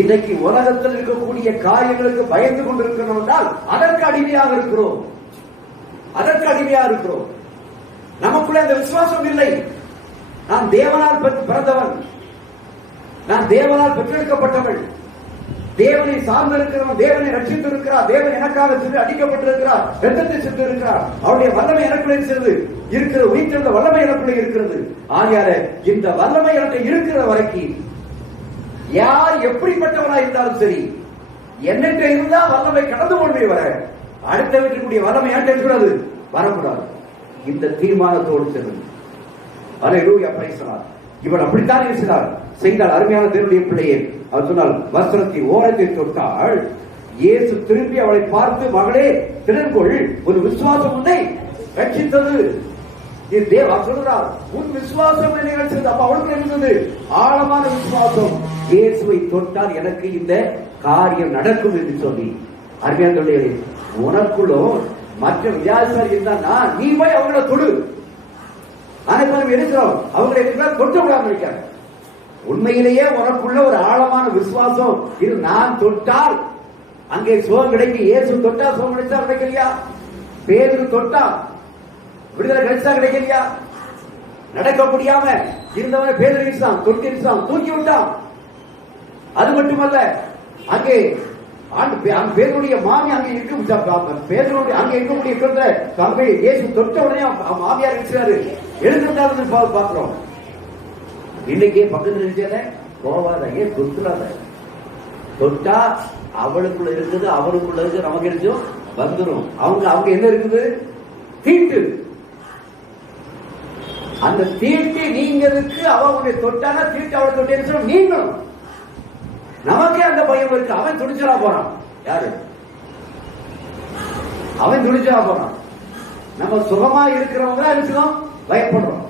இன்னைக்கு உலகத்தில் இருக்கக்கூடிய காரியங்களுக்கு பயந்து கொண்டிருக்கிறோம் என்றால் அதற்கு அடிமையாக இருக்கிறோம். அதற்கு அடிமையாக இருக்கிறோம். நமக்குள்ள அந்த விசுவாசம் இல்லை. நான் தேவனால் பிறந்தவன், நான் தேவனால் பெற்றெடுக்கப்பட்டவள், தேவனை சார்ந்திருக்கிறவன், தேவனை ரட்சித்திருக்கிறார், தேவன் எனக்காக சென்று அடிக்கப்பட்டிருக்கிறார், ரத்தத்தை சென்று இருக்கிறார், அவருடைய வல்லமை எனக்குள்ளே சென்று இருக்கிற உயிர்த்தெழுந்த வல்லமை எனக்குள்ளே இருக்கிறது. ஆகையால இந்த வல்லமை எனக்கு இருக்கிற வரைக்கும் யார் எப்படிப்பட்டவனா இருந்தாலும் சரி, என்னிட்ட இருந்தா வல்லமை கடந்து கொண்டே வர, அடுத்த வீட்டுக்குரிய வல்லமை ஏற்கக்கூடாது, வரக்கூடாது. இந்த தீர்மானத்தோடு செல்லும். அல்லேலூயா, பிரைஸ் தி லார்ட். இவன் அப்படித்தான் இருக்கிறார். செய்தால் அருமையான தேவனுடைய பிள்ளையே, அவர் சொன்னால் வஸ்திரத்தின் ஓரத்தை தொட்டாள். இயேசு திரும்பி அவளை பார்த்து, மகளே திறன்கொள், ஒரு விசுவாசம் உன்னை ரட்சித்தது. தேவா சொல்றார், உன் விசுவாசம் என்னை ரட்சித்தது. அப்ப அவளுக்கு இருந்தது ஆழமான விசுவாசம். இயேசுவை தொட்டால் எனக்கு இந்த காரியம் நடக்கும் என்று சொல்லி, அருமையான தேவனுடைய உனக்குள்ளோ மற்ற வித்தியாசம் இருந்தா நீ போய் அவங்கள தொடு. அனைவரும் இருக்கிறோம், அவங்களை தொட்ட விடாம இருக்காங்க. உண்மையிலேயே உனக்குள்ள ஒரு ஆழமான விசுவாசம் இது, நான் தொட்டால் அங்கே சுகம் கிடைக்கும். இயேசு தொட்டா சுகம் கிடைச்சா கிடைக்கலையா? பேதுரு தொட்டா விடுதலை கிடைச்சா கிடைக்கலையா? நடக்க முடியாம இருந்தவனை பேதுரு தொட்டிருச்சான், தூக்கி விட்டான். அது மட்டுமல்ல, அங்கே பேருடைய மாமி அங்கே இருக்கும், பேருடைய அங்கே இருக்கக்கூடிய இயேசு தொட்ட உடனே மாமியார் இருக்கிறாரு, எழுந்திருந்தாரு பார்க்கிறோம். இன்னைக்கே பக்கத்துல இருக்கிற போவாத, ஏன் தொட்டுறாத. தொட்டா அவளுக்குள்ள இருக்குது, அவளுக்குள்ள இருக்கு, நமக்கு இருக்கும் வந்துடும். அவங்க என்ன இருக்குது? தீட்டு. அந்த தீட்டு நீங்கிறதுக்கு அவங்களுடைய தொட்டானா தீட்டு அவளை தொட்டு நீங்களும். நமக்கே அந்த பயம் இருக்கு. அவன் துணிச்சலா போறான். யாரு? அவன் துணிச்சலா போறான். நம்ம சுகமா இருக்கிறவங்க இருக்கிறோம், பயப்படுறோம்.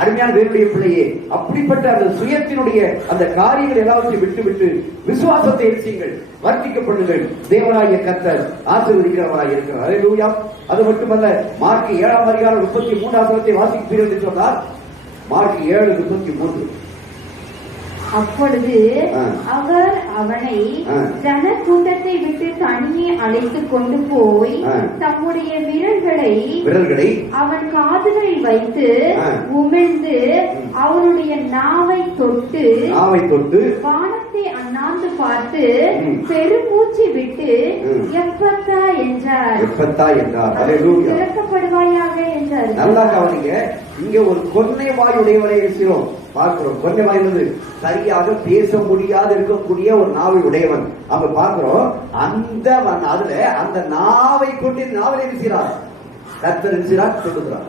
அருமையான தேவனுடைய பிள்ளையே, அப்படிப்பட்ட அந்த சுயத்தினுடைய அந்த காரியங்கள் எல்லாவற்றையும் விட்டு விசுவாசத்தை எரிசியுங்கள், வர்த்திக்கப்படுங்கள். தேவனாகிய கர்த்தர் ஆசீர்வதிக்கிறவராக இருக்கிறார். அல்லேலூயா. அது மட்டுமல்ல, மார்க் 7 33 வாசிப்பீர்கள் என்று சொன்னார். மார்க் 7:33 அப்பொழுது அவர் அவனை ஜன கூட்டத்தை விட்டு தனியே அழைத்து கொண்டு போய் தம்முடைய விரல்களை அவன் காதுகளில் வைத்து உமிழ்ந்து அவனுடைய நாவை தொட்டு வானத்தை அண்ணாந்து பார்த்து பெருமூச்சு விட்டு எப்பத்தா என்றார். திறக்கப்படுவாயாக என்றார். நல்லா கவனிங்க, இங்க ஒரு கொன்னை வாயுடையவரை இருக்கிறோம் பார்க்கிறோம். கொன்னை வாய் சரியாக பேச முடியாது இருக்கக்கூடிய ஒரு நாவை உடையவன் அப்ப பார்க்கிறோம். அந்த நாவை கொண்டு நாவல் இருக்கிறார், கர்த்தர் இருக்கிறார், சொல்லுகிறார்.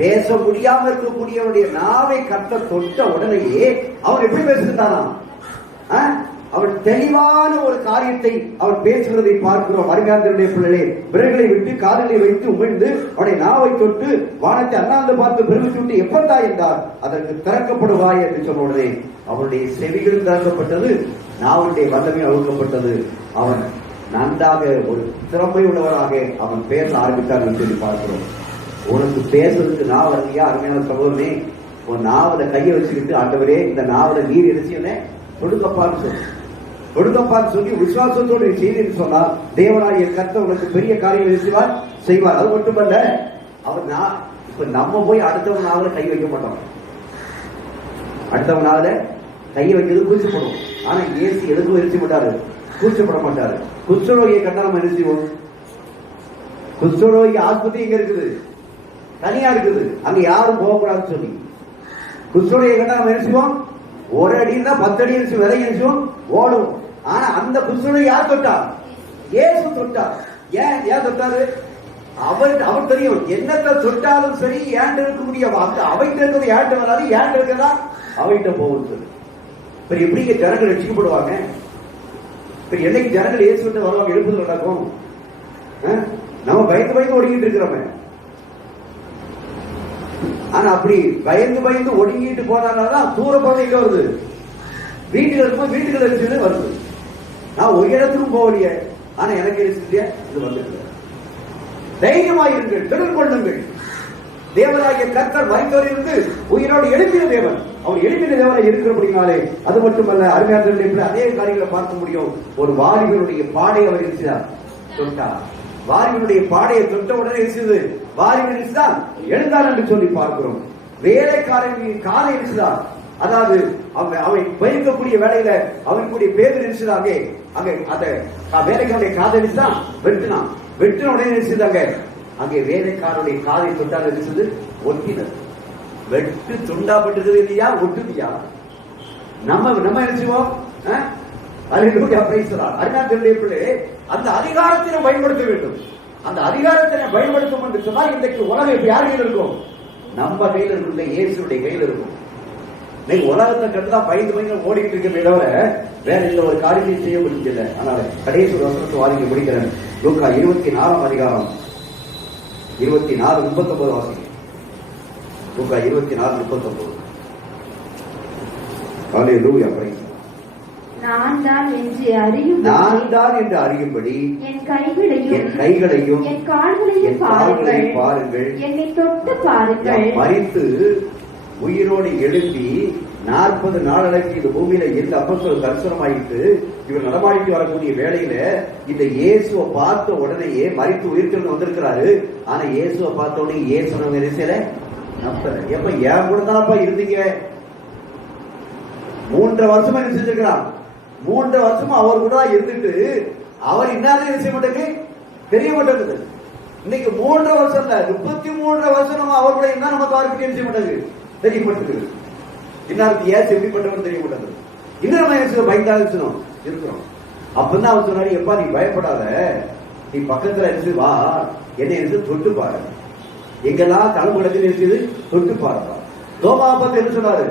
பேச முடியாம இருக்கக்கூடியவனுடைய நாவை கர்த்தர் தொட்ட உடனேயே அவன் எப்படி பேசுகிறாராம்? அவன் தெளிவான ஒரு காரியத்தை அவன் பேசுகிறதை பார்க்கிறோம். அருமையானவருடைய பிள்ளைகளே, விரல்களை விட்டு காதலை வைத்து உமிழ்ந்து அவனுடைய நாவை தொட்டு வானத்தை அண்ணாந்து பார்த்து பெருமிச்சு விட்டு எப்பட்டா என்றார். அதற்கு திறக்கப்படுவாய் என்று சொன்ன உடனே அவனுடைய செவிகள் திறக்கப்பட்டது, நாவுடைய வல்லமை அழுக்கப்பட்டது. அவன் நன்றாக ஒரு திறமை உள்ளவராக அவன் பேச ஆரம்பித்தார் என்று சொல்லி பார்க்கிறோம். உனக்கு பேசுறதுக்கு நான் வரலையா? அருமையான சகோதரனே, உன் நாவல கையை வச்சுக்கிட்டு, ஆண்டவரே இந்த நாவல நீர் எடுத்துனே கொடுக்கப்பான்னு சொல்லு, கொடுக்கப்பான்னு சொல்லி விசுவாசத்தோடு செய்து சொன்னால் தேவனாகிய கர்த்தர் உனக்கு பெரிய காரியம் செய்வார். அது மட்டுமல்ல, அவர் இப்ப நம்ம போய் அடுத்தவன் நாவல கை வைக்க மாட்டோம். அடுத்தவன் நாவல கையை வைக்கிறது கூச்சப்படும். ஆனா ஏசி எதுக்கும் எரிச்சு மாட்டாரு, கூச்சப்பட மாட்டாரு. குஷ்டரோகியை கண்டா நம்ம என்ன செய்வோம்? குஷ்டரோகி ஆஸ்பத்திரி எங்க இருக்குது? தனியா இருக்குது, அங்க யாரும் போகக்கூடாதுன்னு சொல்லி குஷ்டரோகியை கண்டா நம்ம என்ன செய்வோம்? ஒரு அடி இருந்தா 10 அடி அடிச்சு விதை அடிச்சோம் ஓடும். ஆனா அந்த குஷ்டரோகி யார் தொட்டா? இயேசு தொட்டார். ஏன் தொட்டாரு? அவர் தெரியும் என்னத்தை தொட்டாலும் சரி ஏன் இருக்கக்கூடிய அவைட்டு இருக்கிறது ஏன்ட்டு வராது, ஏன் இருக்கிறதா அவைட்ட போகும் சொல்லி. இப்ப எப்படிங்க ஜனங்கள் ரட்சிக்கப்படுவாங்க? இப்ப என்னைக்கு ஜனங்கள் இயேசு விட்டு வருவாங்க, எழுப்புதல் நடக்கும்? நம்ம பயந்து ஒடுங்கிட்டு இருக்கிறோமே. ஆனா அப்படி பயந்து ஒடுங்கிட்டு போனால்தான் தூர போன எங்க வருது? வீட்டுல இருக்கும், வீட்டுகள் இருந்து வருது. நான் ஒரு இடத்துக்கும் போகலையே, ஆனா எனக்கு இல்லையா இது வந்துட்டு. தைரியமாயிருங்கள், திறன் கொள்ளுங்கள். தேவனாகிய கர்த்தர் மரித்தோரிலிருந்து உயிரோடு எழுப்பின தேவன். அவர் எழுப்பின தேவனை இருக்கிறபடினாலே அது மட்டுமல்ல, அருமையான அதே காரியங்களை பார்க்க முடியும். ஒரு வாலிபனுடைய பாடை அவர் இருக்கிறார் தொட்டார். வாலிபனுடைய பாடையை தொட்ட உடனே இருக்கிறது, வாலிபன் தான் எழுந்தார் என்று சொல்லி பார்க்கிறோம். வேலைக்காரன் காலை இருக்கிறார், அதாவது அவை பயிர்க்கக்கூடிய வேலையில அவனுக்குரிய பேர் இருக்கிறாங்க. அங்கே அந்த வேலைக்காரனுடைய காதை தான் வெட்டினான். வெட்டின உடனே இருக்கிறாங்க, அங்கே வேலைக்காரனுடைய காதை தொட்டால் இருக்கிறது ஒட்டினது. வெட்டு துண்டாப்பட்டிருக்கிறது இல்லையா, ஒட்டுதியா? நம்ம என்ன செய்வோம்? அந்த அதிகாரத்தினை பயன்படுத்த வேண்டும். அந்த அதிகாரத்தினை பயன்படுத்தும் என்று சொன்னால் இன்றைக்கு உலகம் இப்ப யார் கையில் இருக்கும்? நம்ம கையில் இருக்க, இயேசுடைய கையில் இருக்கும். நீங்க உலகத்தை கண்டுதான் பயந்து ஓடிக்கிட்டு இருக்கிறத தவிர வேற இந்த ஒரு காரியத்தை செய்ய முடியல. அதனால கடைசி ஒரு வசனத்தை வாதிக்க முடிக்கிறேன். லூக்கா 24 அதிகாரம் 24:39 வாசிங்க. லூக்கா 24:39. ஹல்லேலூயா. நான் தான் என்று அறியும்படி என் கைகளையும் என் கால்களையும் பாருங்கள், என்னை தொட்டு பாருங்கள். மரித்து உயிரோடு எழுப்பி 40 நாளைக்கு இந்த பூமியில எந்த அப்போஸ்தலர் தரிசனமாயிட்டு இவர் நடமாடிட்டு வரக்கூடிய வேளையில இந்த இயேசுவை பார்த்த உடனேயே மரித்து உயிர்த்து வந்திருக்கிறாரு. ஆனா இயேசுவை பார்த்த உடனே இயேசு நம்பல. எப்ப ஏன் கூட தானப்பா இருந்தீங்க? 3 வருஷமா என்ன செஞ்சிருக்கிறான்? 3 வருஷமா அவர் கூட இருந்துட்டு அவர் இன்னாதான் என்ன செய்ய மாட்டேங்குது, தெரிய மாட்டேங்குது. இன்னைக்கு 3 வருஷம் இல்ல, 33 வருஷம் நம்ம அவர் கூட இருந்தா நமக்கு யாருக்கு என்ன செய்ய மாட்டேங்குது, தெரியப்பட்டிருக்கு. இன்னாருக்கு ஏன் எப்படிப்பட்டவன் தெரிய மாட்டேங்குது. இன்னும் நம்ம பயந்தாலும் இருக்கிறோம். அப்பதான் அவர் சொன்னாரு, எப்பா நீ பயப்படாத, நீ பக்கத்துல இருந்து வா, என்ன இருந்து தொட்டு பாரு. எங்கெல்லாம் தலைமுடத்தில் இருக்குது தொட்டு பாருப்பா. தோமாபத்து என்ன சொன்னாரு?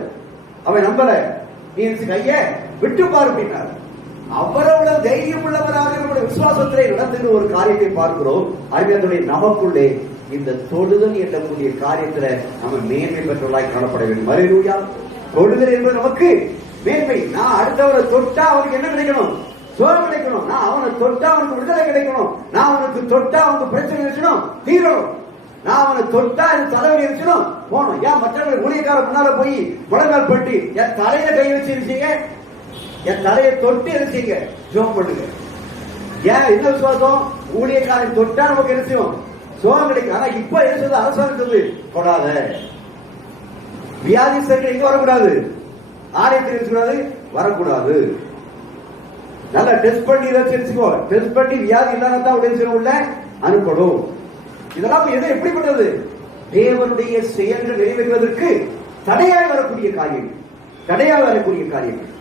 அவன் நம்பல, நீ கைய விட்டு பாரு அப்படின்னாரு. அவரோட தைரியம் உள்ளவராக நம்முடைய விசுவாசத்திலே நடந்துட்டு ஒரு காரியத்தை பார்க்கிறோம். அறிவியலுடைய நமக்குள்ளே இந்த தொடுதல் எண்ணக்கூடிய காரியத்துல நம்ம மேன்மை பெற்றவர்களாய் காணப்பட வேண்டும். ஹல்லேலூயா. தொடுதல் என்பது நமக்கு மேன்மை. நான் அடுத்தவரை தொட்டா அவனுக்கு என்ன கிடைக்கணும்? சோறு கிடைக்கணும். நான் அவனை தொட்டா அவனுக்கு விடுதலை கிடைக்கணும். நான் அவனுக்கு தொட்டா அவனுக்கு பிரச்சனை இருக்கணும், தீரணும். நான் அவனை தொட்டா என் தலைவலி இருக்கணும் போகணும். ஏன் மற்றவங்க ஊழியக்கார முன்னால போய் முழங்கால் பட்டு என் தலையில கை வச்சு இருச்சீங்க, என் தலையை தொட்டு இருச்சீங்க, ஜோம் பண்ணுங்க. ஏன் என்ன விசுவாசம்? ஊழியக்காரன் தொட்டா நமக்கு என்ன செய்யும்? சோகம் கிடைக்கும். ஆனா இப்ப என்ன சொல்றது? அரசாங்கம் சொல்லுது தொடாத. வியாதிஸ்தர்கள் எங்க வரக்கூடாது? ஆலயத்தில் இருக்கக்கூடாது, வரக்கூடாது. நல்லா டெஸ்ட் பண்ணி தெரிஞ்சுக்கோ. டெஸ்ட் பண்ணி வியாதி இல்லாதான் உள்ள அனுப்படும். இதெல்லாம் எது எப்படிப்பட்டது? தேவனுடைய செயல்கள் நிறைவேறுவதற்கு தடையாய் வரக்கூடிய காரியங்கள், தடையாக வரக்கூடிய காரியங்கள்.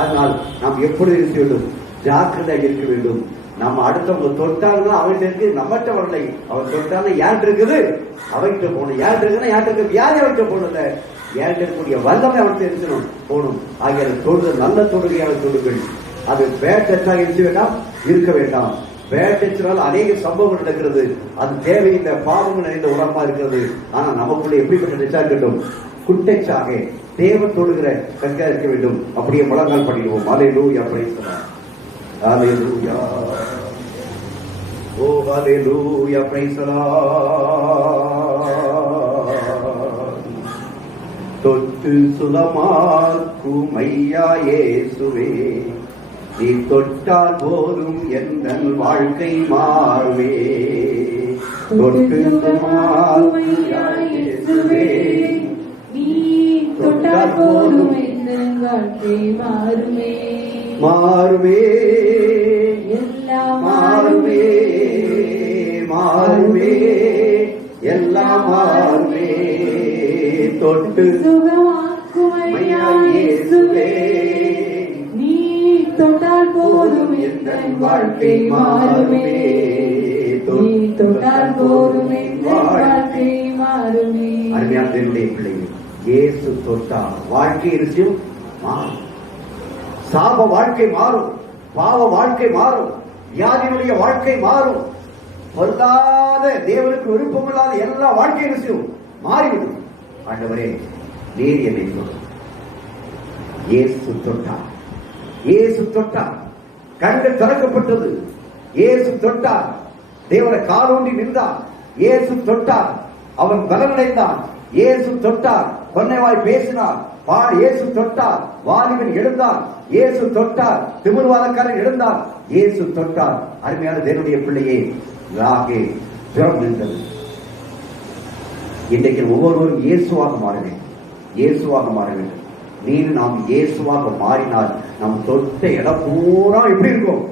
அதனால் நாம் எப்பொழுது இருக்க வேண்டும்? ஜாக்கிரதையாக இருக்க வேண்டும். நம்ம அடுத்தவங்க தொட்டாலும் அவன் இருக்கு, நம்மகிட்ட வரலை. அவன் தொட்டாலும் யார்கிட்ட இருக்குது? அவன்கிட்ட போகணும். யார்கிட்ட இருக்குன்னா யார்கிட்ட இருக்க வியாதி அவன்கிட்ட போகணும்ல, யார்கிட்ட இருக்கக்கூடிய வல்லமை அவன்கிட்ட இருக்கணும், போகணும். ஆகிய தொடுதல் நல்ல தொடுகையான தொடுகள். அது பேட்டச்சாக இருக்க வேண்டாம், இருக்க வேண்டாம். பேட்டச்சினால் அநேக சம்பவங்கள் நடக்கிறது. அது தேவையில்லை, பாவங்கள் நிறைந்த உரமா இருக்கிறது. ஆனா நமக்குள்ள எப்படிப்பட்ட டச்சா இருக்கட்டும்? குட்டச்சாக தேவ தொடுகிற கங்கா இருக்க வேண்டும். அப்படியே முழங்கால் பண்ணிடுவோம். Hallelujah, praise the lord. Hallelujah, oh hallelujah, praise the lord. தொட்டு சுகமாக்கும் ஐயா இயேசுவே, நீ தொட்டால் போதும் எந்த வாழ்க்கை மாறுவே. தொட்டு சுகமாக்கும் ஐயா இயேசுவே, நீ தொட்டால் போதும் எந்த வாழ்க்கை மாறுமே. மாறுமே, எல்லாம் மாறுமே, மாறுமே, எல்லாம் மாறுமே. தொட்டு சுகமாக்கும் ஐயா இயேசுவே, நீ தொட்டால் போதும் எந்த வாழ்க்கை மாறுமே. நீ தொட்டால் போதும் எந்த வாழ்க்கை மாறுமே. அருமையான தேவனுடைய பிள்ளைகள், இயேசு தொட்டால் வாழ்க்கை இருக்கும் மாறும். சாப வாழ்க்கை மாறும், பாவ வாழ்க்கை மாறும், வியாதியுடைய வாழ்க்கை மாறும். பொருளாத தேவனுக்கு விருப்பமில்லாத எல்லா வாழ்க்கை விஷயம் மாறிவிடும். ஆண்டவரே, நீர் என்னை தொடும். இயேசு தொட்டார், இயேசு தொட்டார், கண்கள் திறக்கப்பட்டது. இயேசு தொட்டார், தேவனை காலூன்றி நின்றார். இயேசு தொட்டார், அவன் பலனடைந்தான். இயேசு தொட்டார், கொன்னைவாய் பேசினார். இயேசு தொட்டார், வாலிபன் எழுந்தார். இயேசு தொட்டார், திமிர்வாதக்காரன் எழுந்தார். இயேசு தொட்டார். அருமையான தேவனுடைய பிள்ளையே, ஜெபம் நின்றது. இன்றைக்கு ஒவ்வொருவரும் இயேசுவாக மாற வேண்டும், இயேசுவாக மாற வேண்டும். நீர் நாம் இயேசுவாக மாறினால் நாம் தொட்ட இடம் பூரா எப்படி இருக்கும்?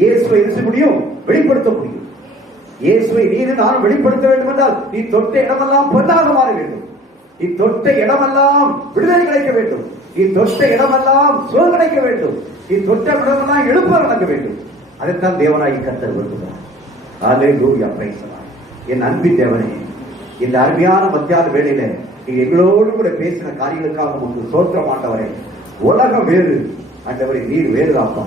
இயேசுவை என்ன செய்ய முடியும்? வெளிப்படுத்த முடியும். இயேசுவை நீர் நானும் வெளிப்படுத்த வேண்டும் என்றால் நீ தொட்ட இடமெல்லாம் பொன்னாக மாற வேண்டும். நீ தொட்ட இடமெல்லாம் விடுதலை கிடைக்க வேண்டும். நீ தொட்ட இடமெல்லாம் சுகம் கிடைக்க வேண்டும். நீ தொட்ட இடமெல்லாம் எழுப்ப நடக்க வேண்டும். அதைத்தான் தேவனாகி கர்த்தர் விரும்புகிறார். ஹல்லேலூயா, பிரைஸ் தி லார்ட். என் அன்பின் தேவனே, இந்த அருமையான மத்தியான வேளையில நீங்க எங்களோடு கூட பேசின காரியங்களுக்காக உங்களுக்கு சோத்திரம் ஆண்டவரே. உலகம் வேறு ஆண்டவரே, நீர் வேறு ஆப்பா.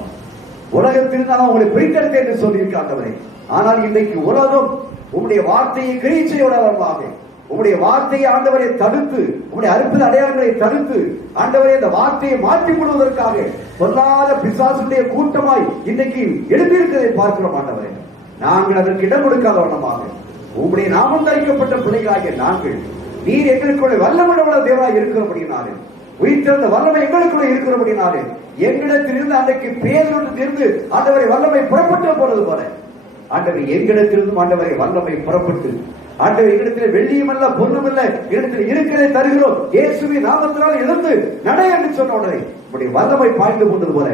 உலகத்தில் நான் உங்களை பிரித்தெடுத்தேன் என்று சொல்லியிருக்க ஆண்டவரே. ஆனால் இன்றைக்கு உலகம் உங்களுடைய வார்த்தையை கிரீச்சையுள்ளவர்களாக, உங்களுடைய வார்த்தையை ஆண்டவரை தடுத்து, உங்களுடைய அற்புத அடையாளங்களை தடுத்து ஆண்டவரை இந்த வார்த்தையை மாற்றிக் கொள்வதற்காக பொல்லாத பிசாசுடைய கூட்டமாய் இன்னைக்கு எழுந்திருக்கிறதை பார்க்கிறோம் ஆண்டவரே. நாங்கள் அதற்கு இடம் கொடுக்காத வண்ணமாக உங்களுடைய நாமம் தரிக்கப்பட்ட பிள்ளைகளாகிய நாங்கள் நீர் எங்களுக்குள்ள வல்லமுள்ள தேவனாய் இருக்கிறபடினாலே, உயிர்த்தெழுந்த வல்லமை எங்களுக்குள்ள இருக்கிறபடினாலே, எங்களிடத்திலிருந்து அன்றைக்கு பேரிலிருந்து ஆண்டவரை வல்லமை புறப்பட்டு போனது போல ஆண்டவரை எங்களிடத்திலிருந்தும் ஆண்டவரை வல்லமை புறப்பட்டு ஆண்டவர் எங்களிடத்தில் வெள்ளியும் அல்ல பொருளும் அல்ல இடத்தில் இருக்கிறதை தருகிறோம், இயேசுவின் நாமத்தினால் எழுந்து நடை என்று சொன்ன உடனே உடைய வல்லமை பாய்ந்து கொண்டது போல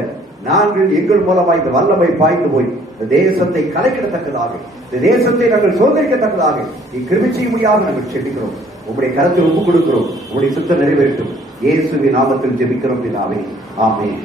நாங்கள் எங்கள் மூலமாக இந்த வல்லமை பாய்ந்து போய் இந்த தேசத்தை கலைக்கிடத்தக்கதாக, இந்த தேசத்தை நாங்கள் சோதரிக்கத்தக்கதாக கிருபை செய்யும்படியாக நாங்கள் செபிக்கிறோம். உங்களுடைய கரத்தை ஒப்புக் கொடுக்கிறோம். உங்களுடைய சுத்தம் நிறைவேற்றும். இயேசுவின் நாமத்தில் ஜெபிக்கிறோம் பிதாவே, ஆமென்.